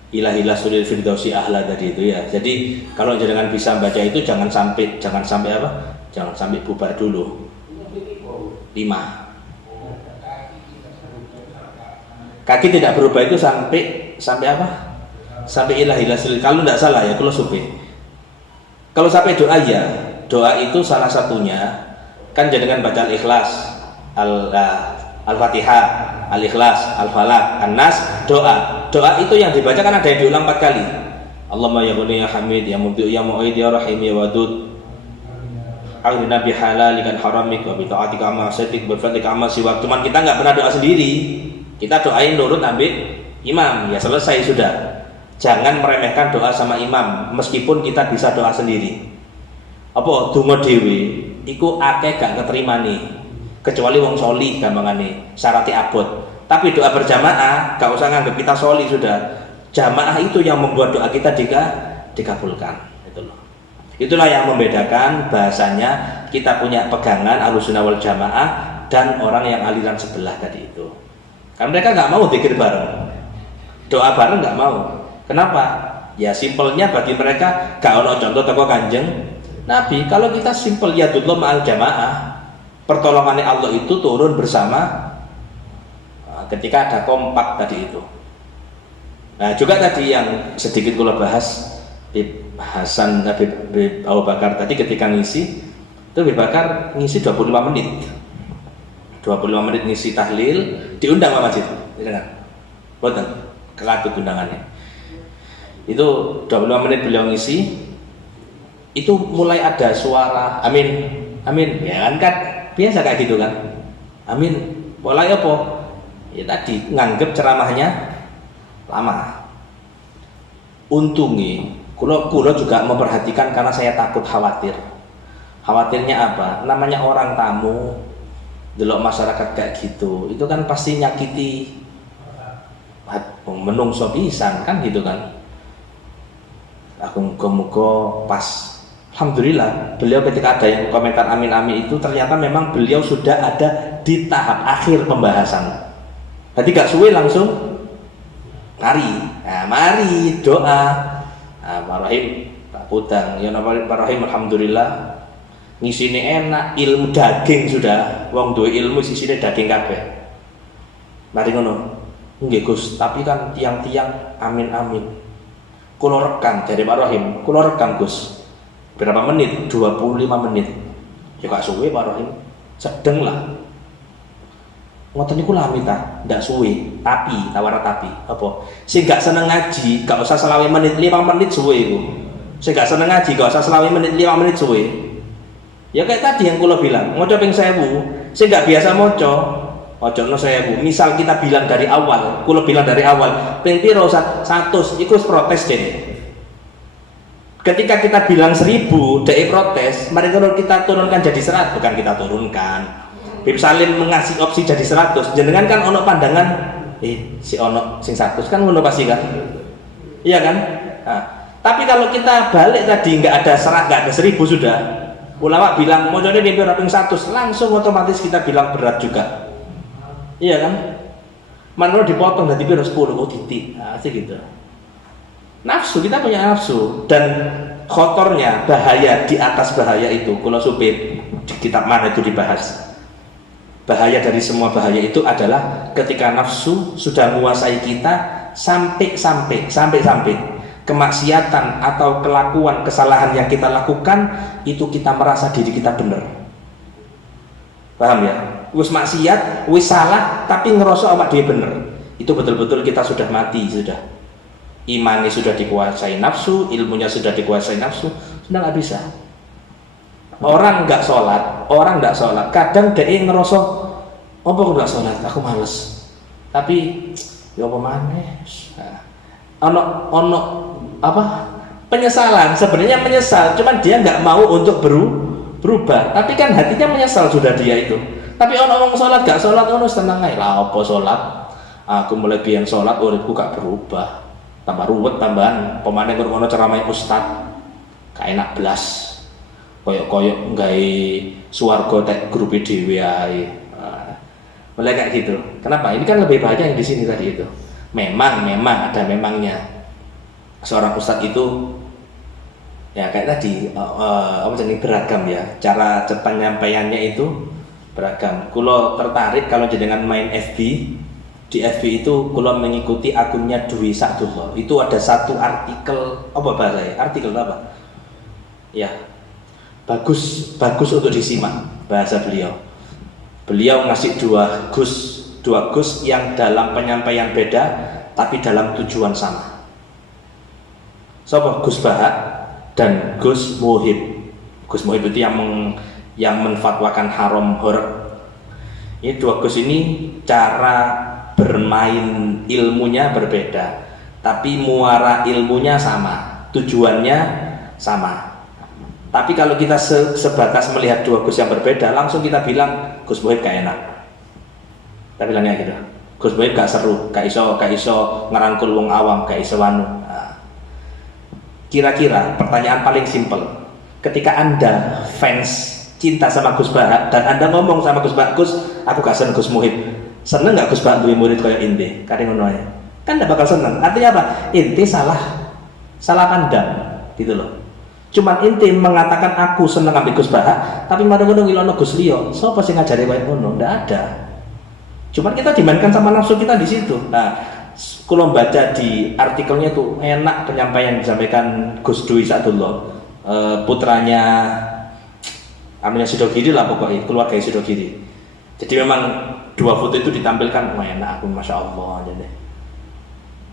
Ilah sulil firdausi ahla tadi itu ya. Jadi kalau jangan bisa baca itu jangan sampai apa? Jangan sampai bubar dulu. 5. Kaki tidak berubah itu sampai apa? Sampai ilah sulil. Kalau tidak salah ya, kalau supi. Kalau sampai doa ya, doa itu salah satunya kan jangan baca al-ikhlas, al-fatihah, al-ikhlas, al-falaq, an-nas, doa. Doa itu yang dibaca kan ada yang diulang 4 kali. Allahumma ya ghani ya hamid ya mubdi ya mu'id ya rahim ya wadud. a'udzu bihalalika haramik wa bi ta'atika ma satik bi fadlika ma siwak. Cuman kita nggak pernah doa sendiri. Kita doain nurut ambil imam, ya selesai sudah. Jangan meremehkan doa sama imam meskipun kita bisa doa sendiri. Apa donga dhewe iku akeh gak keterimane. Kecuali wong soli gampangane, syaratnya abot. Tapi doa berjamaah gak usah nganggap kita soli sudah. Jamaah itu yang membuat doa kita dikabulkan. Itulah yang membedakan bahasanya kita punya pegangan Ahlussunnah wal Jamaah dan orang yang aliran sebelah tadi itu. Karena mereka nggak mau zikir bareng, doa bareng nggak mau. Kenapa? Ya simpelnya bagi mereka gak ono contoh teko Kanjeng Nabi. Kalau kita simpel ya dulu ma'al jamaah, pertolongannya Allah itu turun bersama ketika ada kompak tadi itu. Nah juga tadi yang sedikit kula bahas Hasan Nabi Abu Bakar tadi ketika ngisi itu Abu Bakar ngisi 25 menit 25 menit ngisi tahlil, diundang Pak Masjid boten kelakut undangannya itu 25 menit beliau ngisi itu mulai ada suara amin amin ya kan biasa kayak gitu kan amin mulai apa ya tadi nganggep ceramahnya lama. Untungnya kulo juga memperhatikan karena saya takut khawatir. Khawatirnya apa? Namanya orang tamu, delok masyarakat kayak gitu, itu kan pasti nyakiti menungso pisan kan gitu kan. Aku muga pas. Alhamdulillah beliau ketika ada yang komentar amin amin itu ternyata memang beliau sudah ada di tahap akhir pembahasan. Berarti gak suwe langsung mari doa. Pak Rahim tak putang ya Pak Rahim alhamdulillah ngisine enak, ilmu daging sudah wong duwe ilmu sisine daging kabeh. Mari ngono nggih Gus, tapi kan tiang-tiang amin amin kula rekam dari Pak Rahim, kula rekam Gus berapa menit, 25 menit ya gak suwe Pak Rahim, sedeng lah ngoten niku lami ta, ndak suwe, tapi apa? Sing gak seneng ngaji, gak usah selawe menit, 5 menit suwe iku. Sing gak seneng ngaji, gak usah selawe menit, 5 menit suwe. Ya kayak tadi yang kula bilang, maca ping 1000, sing gak biasa maca, ojono 1000. Misal kita bilang dari awal, kula bilang dari awal, ping piro 100, iku protes deh. Ketika kita bilang 1000, dhek protes, mari kita turunkan jadi 100, bukan kita turunkan. Bib Salim mengasih opsi jadi 100, jenengan kan ono pandangan si ono sing 100 kan ono pasti kan iya kan. Nah, tapi kalau kita balik tadi nggak ada 1000 sudah ulama bilang mau jadi mimpi raping 100 langsung otomatis kita bilang berat juga iya kan. Mana dipotong dari biar 10 titik sih gitu. Nafsu, kita punya nafsu dan kotornya bahaya di atas bahaya itu. Kalau supir di kitab mana itu dibahas bahaya dari semua bahaya itu adalah ketika nafsu sudah menguasai kita sampai kemaksiatan atau kelakuan kesalahan yang kita lakukan itu kita merasa diri kita benar. Paham ya? Wis maksiat, wis salah tapi ngerasa awak dia benar. Itu betul-betul kita sudah mati sudah. Imannya sudah dikuasai nafsu, ilmunya sudah dikuasai nafsu, sudah nggak bisa. Orang nggak sholat, kadang dia ngerasa apa aku nggak sholat, aku males. Tapi ya apa maneh? Ono apa? Penyesalan, sebenarnya menyesal, cuman dia nggak mau untuk berubah. Tapi kan hatinya menyesal sudah dia itu. Tapi ono wong sholat gak sholat, ono tenang aja lah. Apa sholat? Aku mulai biyen sholat, uripku gak berubah. Tambah ruwet tambahan. Pemane ngono ceramah ustad, gak enak belas. Koyok-koyok nggawe swarga tek grupe dhewe ae. Mulai kayak gitu. Kenapa? Ini kan lebih banyak yang di sini tadi itu. Memang ada memangnya. Seorang ustadz itu ya kayak tadi beragam ya. Cara penyampaiannya itu beragam. Kulo tertarik kalau jenengan main FB. Di FB itu kulo mengikuti akunnya Dwi Sa'dullah. Itu ada satu artikel apa bahasa? Artikel apa? Ya. Bagus untuk disimak bahasa beliau. Beliau ngasih dua gus yang dalam penyampaian beda tapi dalam tujuan sama. Sopo Gus Bahak dan Gus Muhib. Gus Muhib itu yang menfatwakan haram horeg. Ini dua Gus ini cara bermain ilmunya berbeda, tapi muara ilmunya sama, tujuannya sama. Tapi kalau kita sebatas melihat dua Gus yang berbeda, langsung kita bilang Gus Muhib gak enak. Kita bilangnya gitu, Gus Muhib gak seru, gak iso ngerangkul wong awam, gak iso wanu. Nah, kira-kira pertanyaan paling simpel, ketika Anda fans cinta sama Gus Bahak dan Anda ngomong sama Gus Bahak, Gus, aku gak seneng Gus Muhib, seneng gak Gus Bahak duwe murid kayak inti? Kadang ngono ae. Kan gak bakal seneng. Artinya apa? Inti salah pandang gitu loh. Cuman inti mengatakan aku seneng ambil Gus Bahak, tapi mari ngono ngilono Gus liya. Sapa sing ngajari wae ngono? Ndak ada. Cuman kita dimainkan sama nafsu kita di situ. Nah, kalau baca di artikelnya tuh enak penyampaian yang disampaikan Gus Dwi Sadullah, putranya Aminah Sidogiri lah pokoknya, keluarga Sidogiri. Jadi memang dua foto itu ditampilkan, wah enak aku, masya Allah. Jadi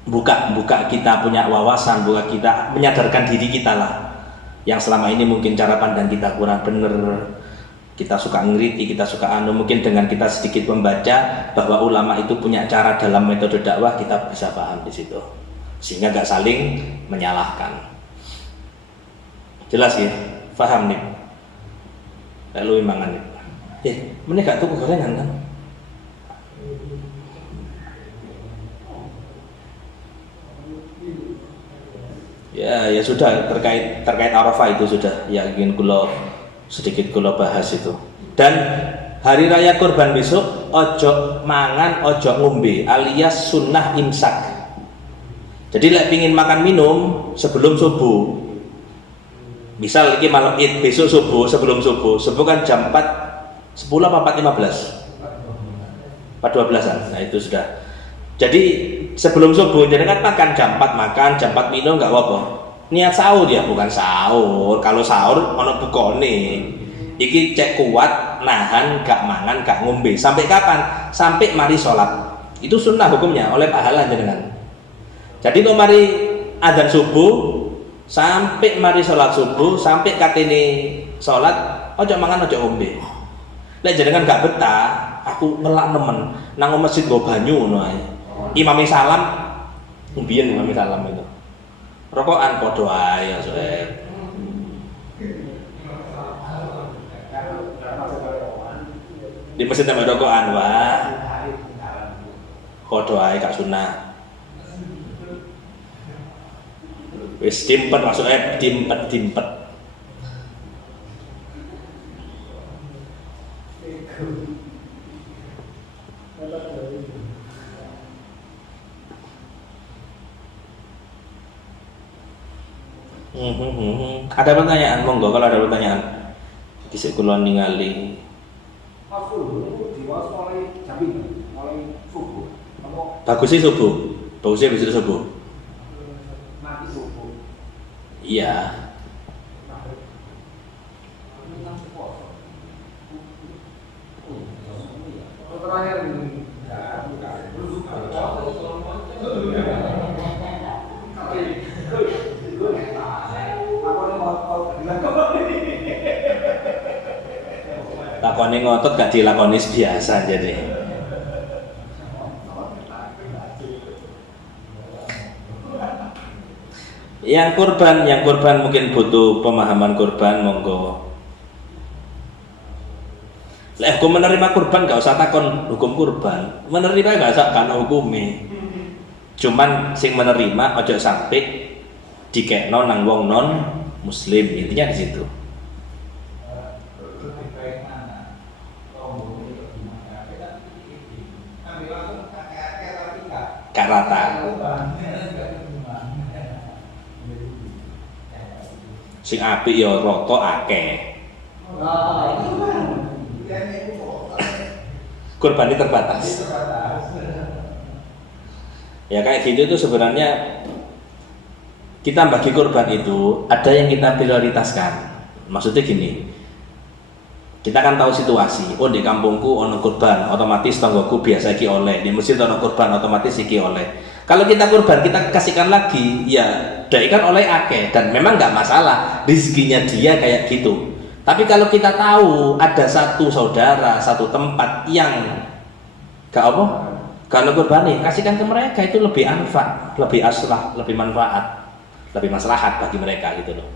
buka kita punya wawasan, buka kita menyadarkan diri kita lah, yang selama ini mungkin cara pandang kita kurang bener, kita suka ngeriti, kita suka mungkin dengan kita sedikit membaca bahwa ulama itu punya cara dalam metode dakwah, kita bisa paham di situ, sehingga gak saling menyalahkan. Jelas ya, paham nih. Lalu mangan nih. Meneh gak tuku gorengan kan? Ya sudah, terkait Arafah itu sudah ya ingin sedikit bahas itu. Dan hari raya kurban besok ojo mangan, ojo ngombe, alias sunnah imsak. Jadi lek pingin makan minum sebelum subuh. Misal ini malam Id, besok sebelum subuh kan jam 4.10 apa 4.15? 4.12an. Nah itu sudah. Jadi sebelum subuh jadi kan makan jam 4 makan, jam 4 minum nggak apa-apa. Niat sahur ya, bukan sahur. Kalau sahur ono bukone. Iki cek kuat nahan gak mangan gak ngombe. Sampai kapan? Sampai mari sholat. Itu sunnah hukumnya oleh pahala jenengan. Jadi kalau mari adzan subuh sampai mari sholat subuh, sampai katene sholat, ojo mangan ojo ngombe. Lek jenengan gak betah, aku ngelak nemen nang masjid go banyu ngono ae. Imam salam, mbiyen imam salam itu. Rokokan padha ae ya soe. Di masjid tambah rokokan wah. Padha ae gak sunah. Wis dimpet maksudnya dimpet. Ada pertanyaan, monggo kalau ada pertanyaan. Dhisik kula ningali. Bagusnya subuh. Bagusnya bisa subuh. Iya. Lakoni ngotot gak dilakoni biasa jadi. Yang kurban mungkin butuh pemahaman kurban, monggo. Lek hukum menerima kurban gak usah takon hukum kurban. Menerima gak usah kan hukumi. Cuman sing menerima ojo sampai dikekno nang wong non muslim, intinya di situ. Kak rata. Sing apik ya rata akeh. Kurban ini terbatas. Ya kayak gitu itu sebenarnya kita bagi kurban itu ada yang kita prioritaskan. Maksudnya gini, kita kan tahu situasi. Oh di kampungku ono kurban, otomatis tanggoku biasa iki oleh. Di masjid ono kurban, otomatis iki oleh. Kalau kita kurban kita kasihkan lagi, ya dai kan oleh akeh dan memang nggak masalah rezekinya dia kayak gitu. Tapi kalau kita tahu ada satu saudara, satu tempat yang gak apa, gak kurbani, kasihkan ke mereka, itu lebih anfa, lebih aslah, lebih manfaat, lebih maslahat bagi mereka gitu loh.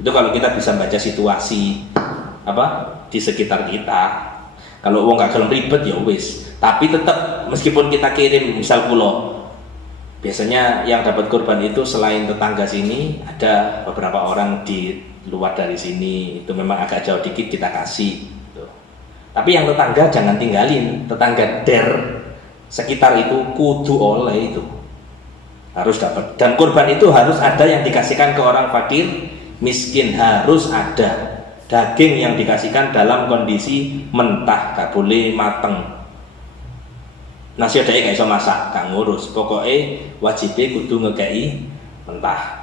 Itu kalau kita bisa baca situasi apa di sekitar kita. Kalau wong gak gelem ribet ya wis. Tapi tetap meskipun kita kirim misal pulau, biasanya yang dapat kurban itu selain tetangga sini ada beberapa orang di luar dari sini, itu memang agak jauh dikit kita kasih gitu. Tapi yang tetangga jangan tinggalin, tetangga sekitar itu kudu oleh itu harus dapat. Dan kurban itu harus ada yang dikasihkan ke orang fakir miskin, harus ada daging yang dikasihkan dalam kondisi mentah, gak boleh mateng. Nasi ada gak iso masak, gak ngurus, pokoknya wajibnya kudu ngekei mentah.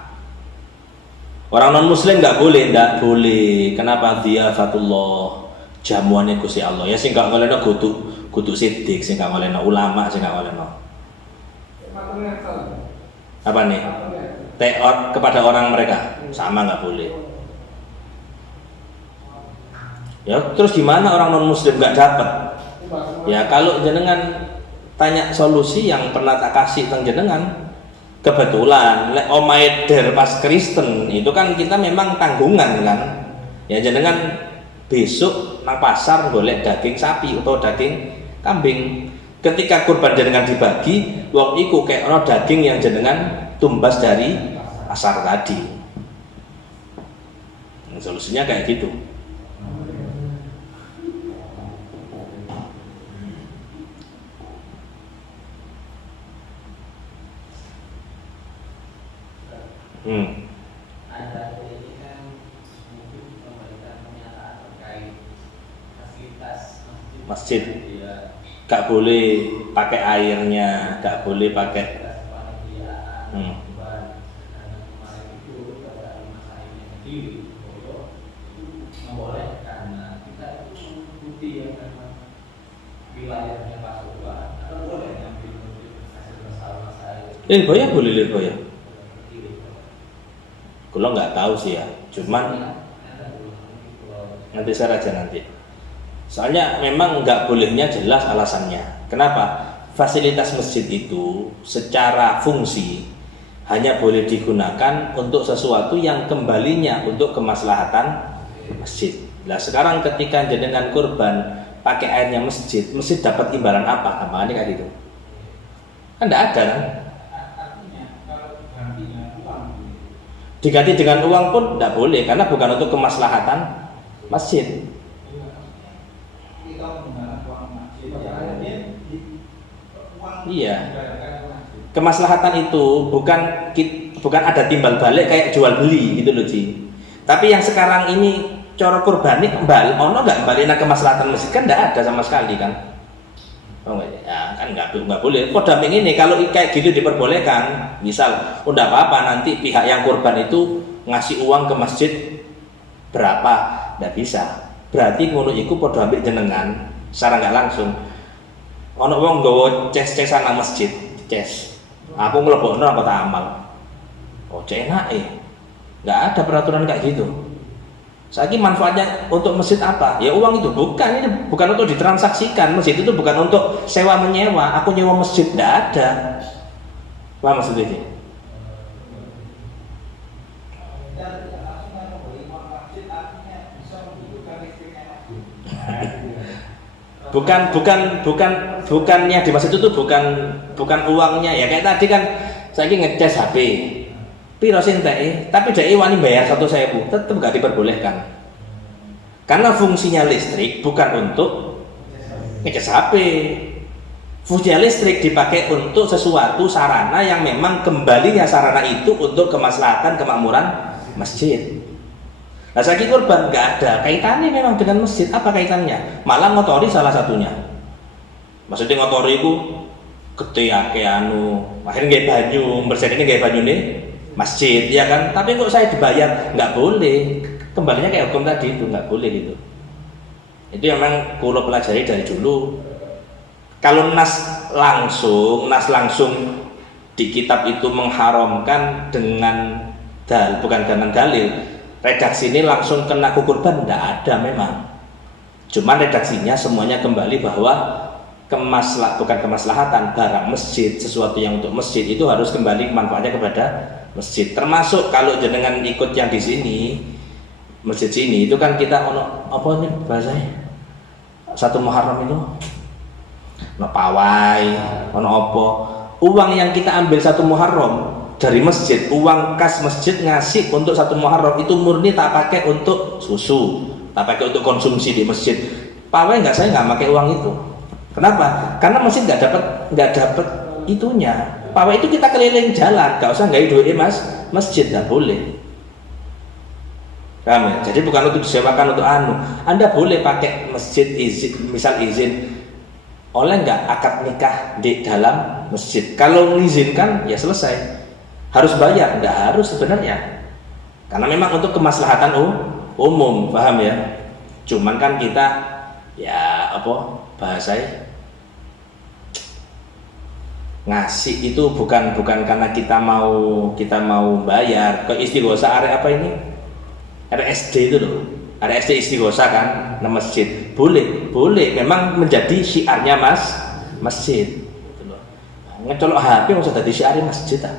Orang non muslim nggak boleh. Kenapa? Dia fatullah, jamuannya Gusti Allah. Ya sing gak ngolehno kudu sidik, sing gak ngolehno ulama, sing gak ngolehno. Apa nih? Teot kepada orang mereka sama nggak boleh. Ya terus gimana orang non muslim nggak dapat? Ya kalau jenengan tanya solusi yang pernah tak kasih tentang jenengan. Kebetulan omae der pas Kristen itu kan kita memang tanggungan kan ya, jenengan besok nang pasar golek daging sapi atau daging kambing, ketika kurban jenengan dibagi wong iku kayak ono daging yang jenengan tumbas dari pasar tadi. Solusinya kayak gitu. Ada ini kan mungkin pemerintah pernyataan terkait fasilitas masjid. Ya. Gak boleh pakai airnya, gak boleh pakai membolehkan kita itu mengikuti yang memang wilayahnya Pasuruan atau boleh ngambil hasil masalah boleh. Kalau nggak tahu sih ya, cuman nanti saya raja nanti. Soalnya memang nggak bolehnya jelas alasannya. Kenapa? Fasilitas masjid itu secara fungsi hanya boleh digunakan untuk sesuatu yang kembalinya untuk kemaslahatan masjid. Nah sekarang ketika jenengan kurban pakai airnya masjid dapat imbalan apa? Tambahannya kayak gitu. Kan nggak ada kan? Diganti dengan uang pun tidak boleh karena bukan untuk kemaslahatan masjid. Iya. Kemaslahatan itu bukan ada timbal balik kayak jual beli gitu loh Ji. Tapi yang sekarang ini cara kurban ini kembali, ono nggak kembali ke kemaslahatan masjid kan tidak ada sama sekali kan? Oh ya, kan nggak boleh. Podamping ini kalau kayak gitu diperbolehkan, misal, udah apa-apa nanti pihak yang kurban itu ngasih uang ke masjid berapa, nggak bisa. Berarti ngono iku podo ambek jenengan, secara nggak langsung. Ono wong nggawa ces-cesan nang masjid, ces. Aku nglebokno apa tak amal. Oh, enak nggak ada peraturan kayak gitu. Saiki manfaatnya untuk masjid apa? Ya uang itu ini bukan untuk ditransaksikan. Masjid itu bukan untuk sewa menyewa. Aku nyewa masjid, tidak ada. Paham maksudnya? Bukannya di masjid itu bukan uangnya ya, kayak tadi kan saiki ngecas HP. Piro sinteke, tapi dek wani bayar 1.000, tetap gak diperbolehkan. Karena fungsinya listrik bukan untuk ngecas HP. Fungsinya listrik dipakai untuk sesuatu sarana yang memang kembalinya sarana itu untuk kemaslahatan kemakmuran masjid. Nah, saiki kurban gak ada kaitannya memang dengan masjid. Apa kaitannya? Malah ngotori salah satunya. Maksudnya ngotori itu gede ake akhirnya gaya banyu, bersihnya gaya banyu nih masjid ya kan, tapi kok saya dibayar, nggak boleh. Kembalinya kayak hukum tadi itu nggak boleh gitu. Itu memang kulo pelajari dari dulu. Kalau nas langsung di kitab itu mengharamkan dengan bukan dengan dalil, redaksi ini langsung kena kurban, tidak ada memang. Cuman redaksinya semuanya kembali bahwa bukan kemaslahatan, barang masjid, sesuatu yang untuk masjid itu harus kembali manfaatnya kepada masjid. Termasuk kalau jenengan ikut yang di sini, masjid sini itu kan kita apa ini bahasanya? 1 Muharram itu ono pawai, ono apa? Uang yang kita ambil 1 Muharram dari masjid, uang kas masjid ngasih untuk 1 Muharram itu murni tak pakai untuk susu, tak pakai untuk konsumsi di masjid. Pawai saya nggak pakai uang itu. Kenapa? Karena masjid nggak dapat itunya. Pawai itu kita keliling jalan, nggak usah nggak duit masjid, nggak boleh. Paham ya? Jadi bukan untuk disewakan untuk Anda boleh pakai masjid izin oleh nggak akad nikah di dalam masjid. Kalau mengizinkan ya selesai. Harus bayar? Nggak harus sebenarnya. Karena memang untuk kemaslahatan umum, paham ya? Cuman kan kita ya apa bahasanya ngasih itu bukan karena kita mau bayar. Ke istighosa area apa ini? RSD itu loh. RSD istighosa kan, nama masjid. Boleh. Memang menjadi syiarnya masjid. Gitu loh. Ngecolok HP maksud jadi syiarnya masjid ah.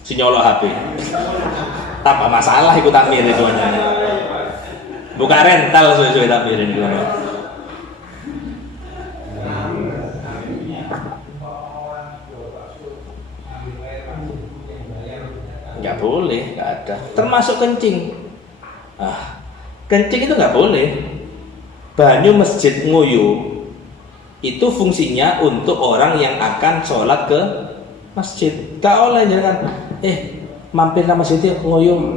Si nyolok HP. Tanpa masalah ikut takmir itu aja. Buka rental sesuai takmirin itu. Nggak boleh, nggak ada. Termasuk kencing. Kencing itu nggak boleh. Banyu masjid nguyu itu fungsinya untuk orang yang akan sholat ke masjid. Gak oleh jangan. Mampir ke masjid nguyu.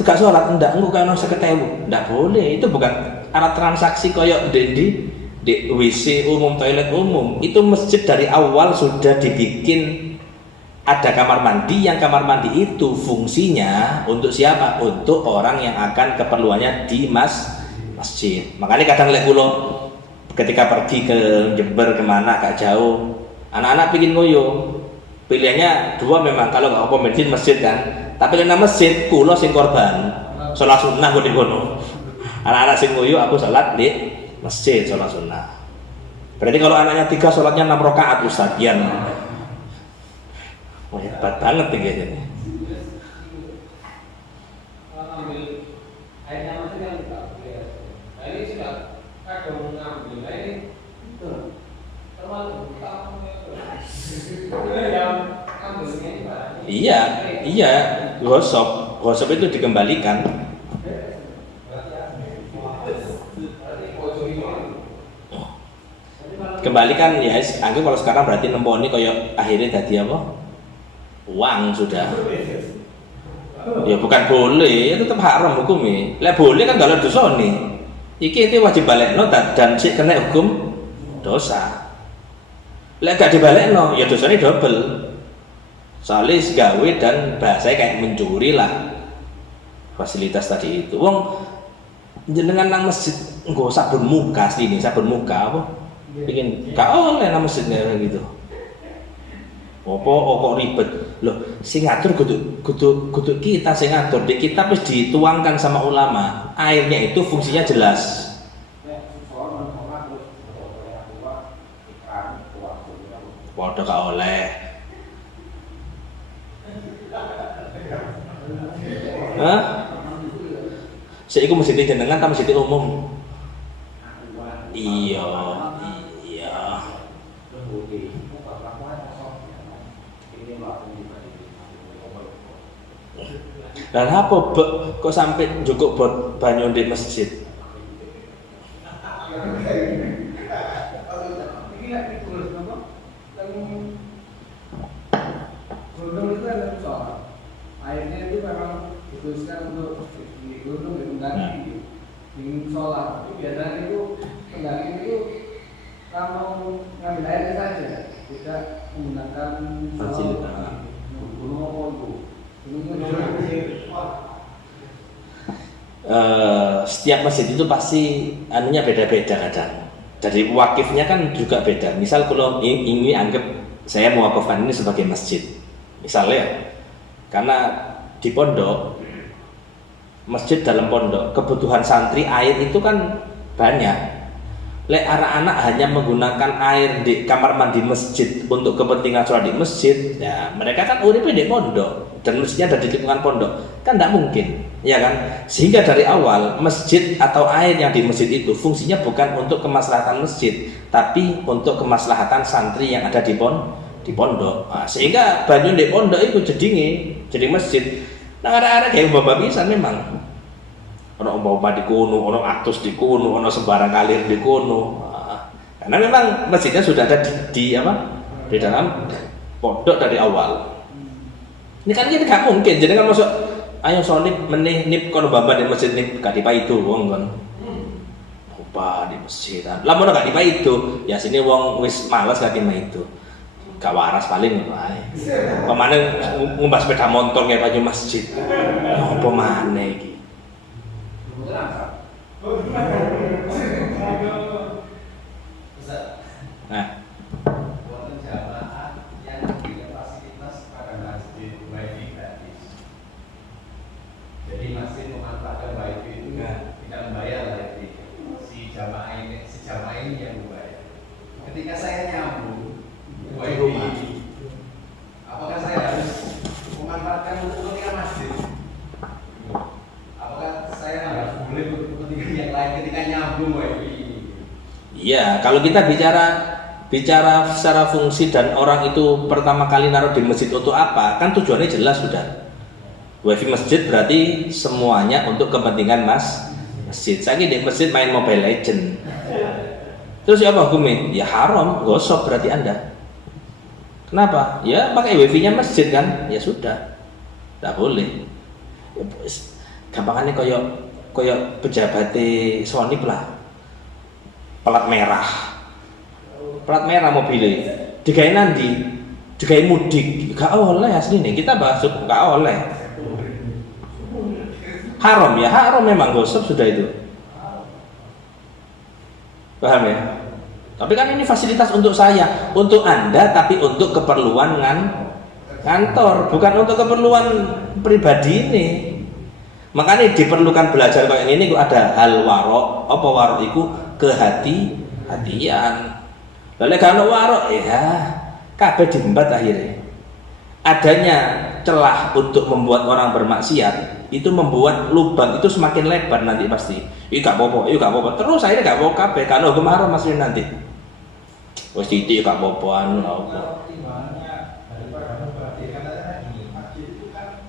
Tidak sholat, enggak. Enggak usah ketemu. Nggak boleh. Itu bukan alat transaksi koyok di WC umum, toilet umum. Itu masjid dari awal sudah dibikin. Ada kamar mandi, yang kamar mandi itu fungsinya untuk siapa? Untuk orang yang akan keperluannya di masjid. Makanya kadang lihat kulo ketika pergi ke Jember kemana agak jauh, anak-anak pingin ngoyo, pilihannya 2 memang, kalau nggak apa masjid kan. Tapi karena masjid kulo sing korban, sholat sunnah gue di kono. Anak-anak sing ngoyo aku sholat di masjid, sholat sunnah. Berarti kalau anaknya 3 sholatnya 6 rakaat Ustaz, yan. Wah, hebat banget nih kayaknya. Iya, gosok itu dikembalikan. Kembalikan ya, anggap kalau sekarang berarti nemponi koyo akhirnya tadi apa? Uang sudah. Ya bukan boleh, itu tetap haram hukumnya. Lah boleh kan kalau dosa nih. Iki itu wajib balekno dan sik kena hukum dosa. Lah gak dibalekno, ya dosanya double. Soalnya gawe dan bahasanya kayak mencuri lah fasilitas tadi itu. Wong jenengan nang masjid nggo sabun muka sini, sabun muka apa? Pengin gak oleh nang masjidnya gitu. Apa kok ribet loh, sing ngatur kudu kita sing ngatur. Di kitab wis dituangkan sama ulama, airnya itu fungsinya jelas. Padha gak oleh. Seiku masjid jenengan ta masjid umum? Iya. Dan apa kok sampai cukup buat banyu di masjid? Airnya itu memang dikhususkan untuk di gunung di sholat. Tapi biasanya itu pendaki itu kalau ngambil airnya saja, tidak menggunakan fasilitas. Setiap masjid itu pasti anunya beda-beda kadang. Dari wakifnya kan juga beda. Misal kalau ini anggap saya mewakafkan ini sebagai masjid. Misalnya, karena di pondok, masjid dalam pondok, kebutuhan santri air itu kan banyak. Lek anak-anak hanya menggunakan air di kamar mandi masjid untuk kepentingan sholat di masjid, ya mereka kan uripnya di pondok dan mestinya ada di lingkungan pondok, kan tidak mungkin, ya kan? Sehingga dari awal masjid atau air yang di masjid itu fungsinya bukan untuk kemaslahatan masjid, tapi untuk kemaslahatan santri yang ada di pondok. Nah, sehingga banyu di pondok itu jadi masjid. Nah, ada kayak umpama bisa memang. Ono umpama di kono, ono atus di kono, ono sembarang kalir di kono. Nah, karena memang masjidnya sudah ada di dalam pondok dari awal. Ini kan kita nggak mungkin. Jadi kan masuk, ayo sonip meneh nip kono bamba di masjid nip gak dipaitu wong kan. Apa di masjid. Lah mau gak dipaitu, ya sini wong wis malas gak itu. Gak waras paling wae. Pemane ngumbah sepeda motor kayak baju masjid. Apa maneh iki? Nah, wonten jamaah yang punya fasilitas pada masjid wifi gratis. Jadi masjid memanfaatkan wifi itu tidak membayar wifi. Si jamaah ini yang membayar. Ketika saya nyambung wifi, apakah saya harus memanfaatkan untuk kepentingan masjid? Apakah saya harus boleh untuk kepentingan yang lain ketika nyambung wifi ini? iya, kalau kita bicara secara fungsi dan orang itu pertama kali naruh di masjid untuk apa, kan tujuannya jelas sudah. Wifi masjid berarti semuanya untuk kepentingan masjid. Saya di masjid main Mobile Legend. Terus apa hukumnya? Ya haram, gosok berarti Anda. Kenapa? Ya pakai wifi-nya masjid kan? Ya sudah, tidak boleh. Ya, gampangannya koyok pejabat Sony lah. Plat merah mobilnya digawe nandi, digawe mudik, gak oleh aslinya. Kita bahas gak oleh. Haram ya, haram memang gosip sudah itu. Paham ya? Tapi kan ini fasilitas untuk saya, untuk Anda, tapi untuk keperluan kantor, bukan untuk keperluan pribadi ini. Makanya diperlukan belajar kayak ini kok ada hal warok. Apa warok itu? Kehati-hatian. Lalu kalau warok ya kabeh diembat akhirnya. Adanya celah untuk membuat orang bermaksiat itu membuat lubang itu semakin lebar nanti pasti. Iya gak apa-apa. Terus akhirnya gak mau kabeh kalau hukum haram masih nanti. Wes titik gak apa-apaan lah apa. Pertimbangannya daripada mubazir katanya gini, masjid itu kan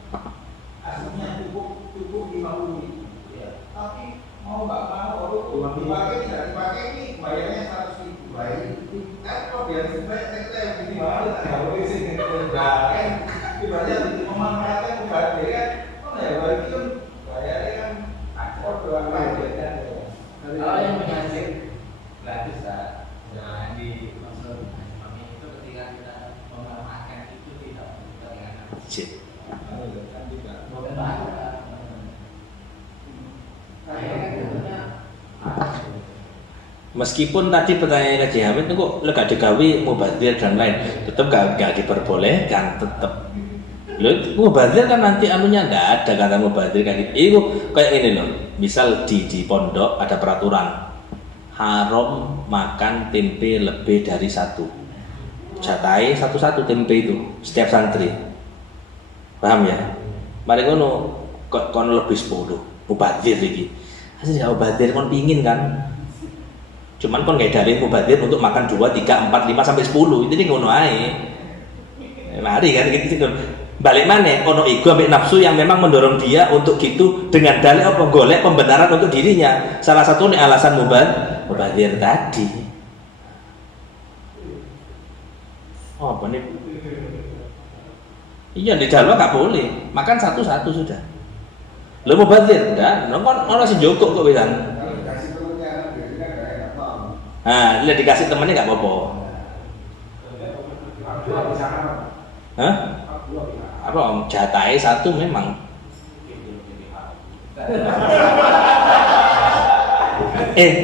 aslinya cukup 50.000 ya. Tapi mau nggak mau dipakai tidak dipakai ini bayarnya 100.000 bayar. Kalau biar banyak kita yang bikin mahal nggak boleh sih kan ibaratnya memanfaatkan mubazir kan. Oh ya bagi kan bayarnya kan akor doang aja kan. Kalau yang mubazir gratis lah. Nah di maksud kami itu ketika kita memanfaatkan itu tidak terlihat. Sip. Meskipun tadi pertanyaan Kaji Hamid itu kok gak digawe mubazir dan lain, tetap gak diperbolehkan tetap. Loh, mubazir kan nanti anunya enggak ada kata mubazir kan gitu. Itu kayak ini loh. Misal di pondok ada peraturan haram makan tempe lebih dari satu. Jatai satu-satu tempe itu setiap santri. Paham ya? Mari ngono kon lebih 10 mubazir iki. Asli ya mubazir kon pingin kan. Cuman kon gak dalih mubazir untuk makan 2, 3, 4, 5 sampai 10. Itu ngono ae. Mari kan gitu. Balik mana? Ono ego ambek nafsu yang memang mendorong dia untuk gitu dengan dalih apa golek pembenaran untuk dirinya. Salah satu nih alasan mubazir tadi. Oh, apa nih? Iya di dalam gak boleh. Makan satu-satu sudah. Lo mubazir dah. Nongkon ono sing jokok kok wisan. Nah, lihat dikasih temennya nggak apa-apa. Hah? Apa om? Jatai satu memang.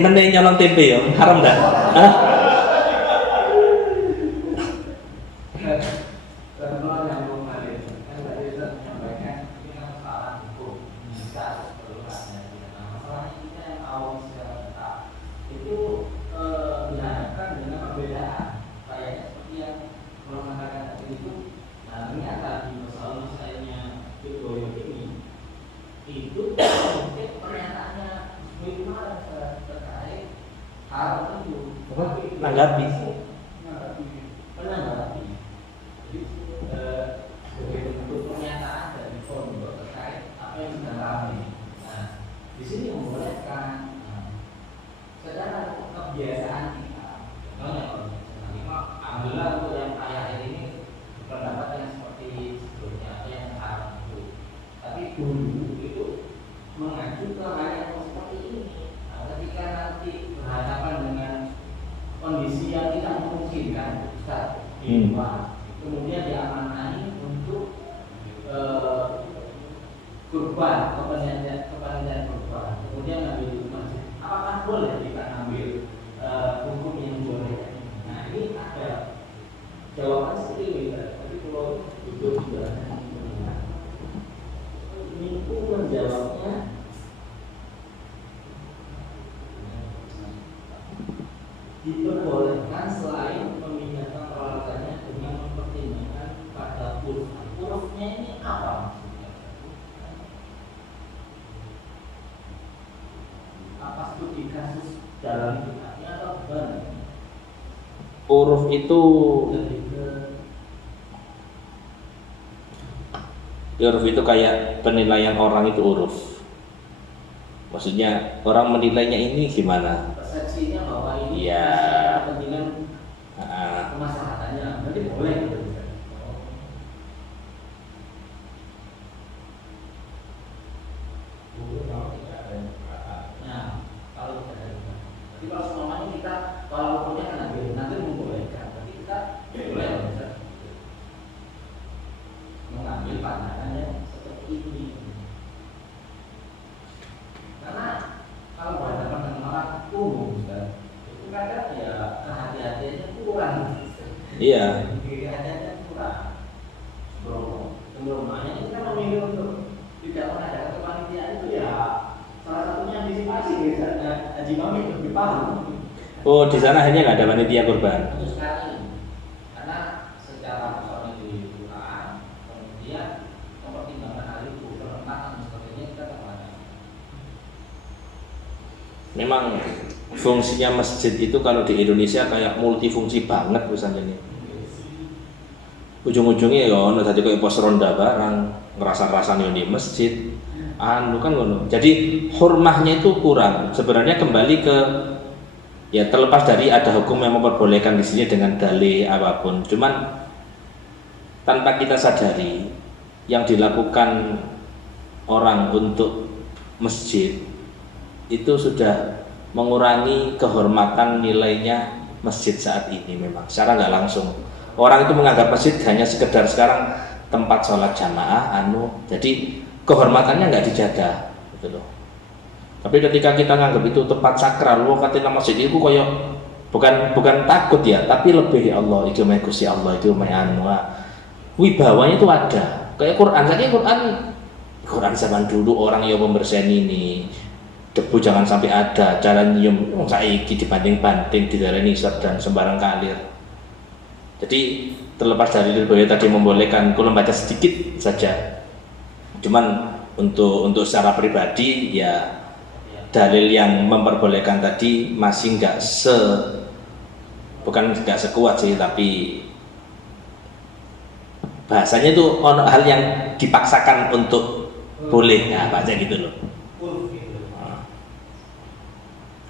Mending nyolong tempe ya, haram dah. Hah? itu. Nah ternyata di masalah-masalahnya Jokowi ini itu mungkin pernyataannya minimal terkait hal itu menanggapi. Menanggapi. Jadi sebagai bentuk pernyataan dari pondok terkait apa yang sedang ramai. Nah di sini membolehkan secara kebiasaan kita. Contohnya kalau ambillah untuk yang akhir ini pendapat yang seperti sebelumnya atau yang sekarang itu. Tapi dulu itu mengacu ke hal yang seperti ini. Nah, ketika nanti berhadapan dengan kondisi yang tidak memungkinkan, Ustaz, kemudian diamanai untuk kurban, kepanitiaan kurban, kemudian ngambil masjid. Apakah boleh kita ngambil hukum yang boleh? Nah ini ada jawaban seperti ini. Tapi kalau itu juga itu menjawabnya diperbolehkan selain memindahkan peralatannya dengan mempertimbangkan pada huruf. Hurufnya ini apa maksudnya? Apa studi kasus dalam kitabnya atau bukan? Huruf itu kayak penilaian orang itu huruf. Maksudnya orang menilainya ini gimana? Persepsinya bahwa ini ya kepentingan kemaslahatannya, berarti boleh. Nah, kalau tidak ada, jadi kalau semuanya kita kalau hukumnya kan nanti membolehkan, tapi kita boleh mengambil pandangan yang seperti ini. Karena kalau berhadapan dengan orang umum, itu kadang ya kehati-hatiannya kurang. Iya. Kehati-hatiannya kurang. Sebelumnya kita memilih untuk tidak mengadakan kepanitiaan itu ya salah satunya antisipasi misalnya Haji Mami lebih paham. Oh, di sana hanya nggak ada panitia kurban. Untuk sekarang ini, karena secara personil di kelurahan, kemudian mempertimbangkan hal itu, perempatan dan sebagainya kita tak ada. Memang fungsinya masjid itu kalau di Indonesia kayak multifungsi banget misalnya ini. Ujung-ujungnya ya ono tadi kayak pos ronda barang, ngerasa-ngerasanya di masjid. Anu kan ngono. Jadi hurmahnya itu kurang. Sebenarnya kembali ke ya terlepas dari ada hukum yang memperbolehkan di sini dengan dalih apapun. Cuman tanpa kita sadari yang dilakukan orang untuk masjid itu sudah mengurangi kehormatan nilainya masjid saat ini memang secara nggak langsung. Orang itu menganggap masjid hanya sekedar sekarang tempat sholat jamaah, jadi kehormatannya nggak dijaga, gitu loh. Tapi ketika kita nganggap itu tempat sakral, katanya masjid itu koyok bukan takut ya, tapi lebih ya Allah, itu maha Gusti Allah, itu maha wibawanya itu ada. Kayak Quran, saja Quran zaman dulu orang yang membersihin ini, debu jangan sampai ada, jalan nyium saiki dibanting-banting di daerah nisab dan sembarang kalir. Jadi terlepas dari itu tadi membolehkan, kalau baca sedikit saja. Cuman untuk secara pribadi ya dalil yang memperbolehkan tadi masih bukan nggak sekuat sih, tapi bahasanya itu hal yang dipaksakan untuk boleh, ya baca gitu loh.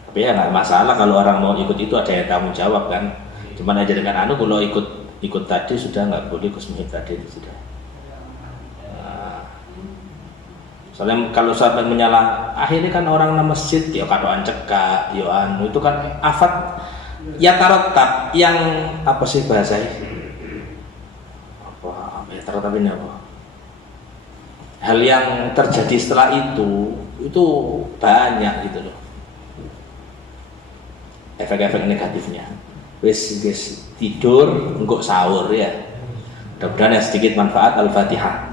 Tapi ya nggak masalah kalau orang mau ikut itu, ada yang tanggung jawab kan. Cuman aja dengan kalau ikut tadi sudah nggak boleh kusmuhid tadi itu sudah. Soalnya kalau sampai menyalah akhirnya kan orang nama masjid ya katoan cekak ya itu kan afat ya tarotab yang apa sih bahasanya apa ya tarotab ini apa hal yang terjadi setelah itu banyak gitu loh efek-efek negatifnya. Wis tidur engkau sahur ya, mudah-mudahan ya sedikit manfaat. Al-Fatihah.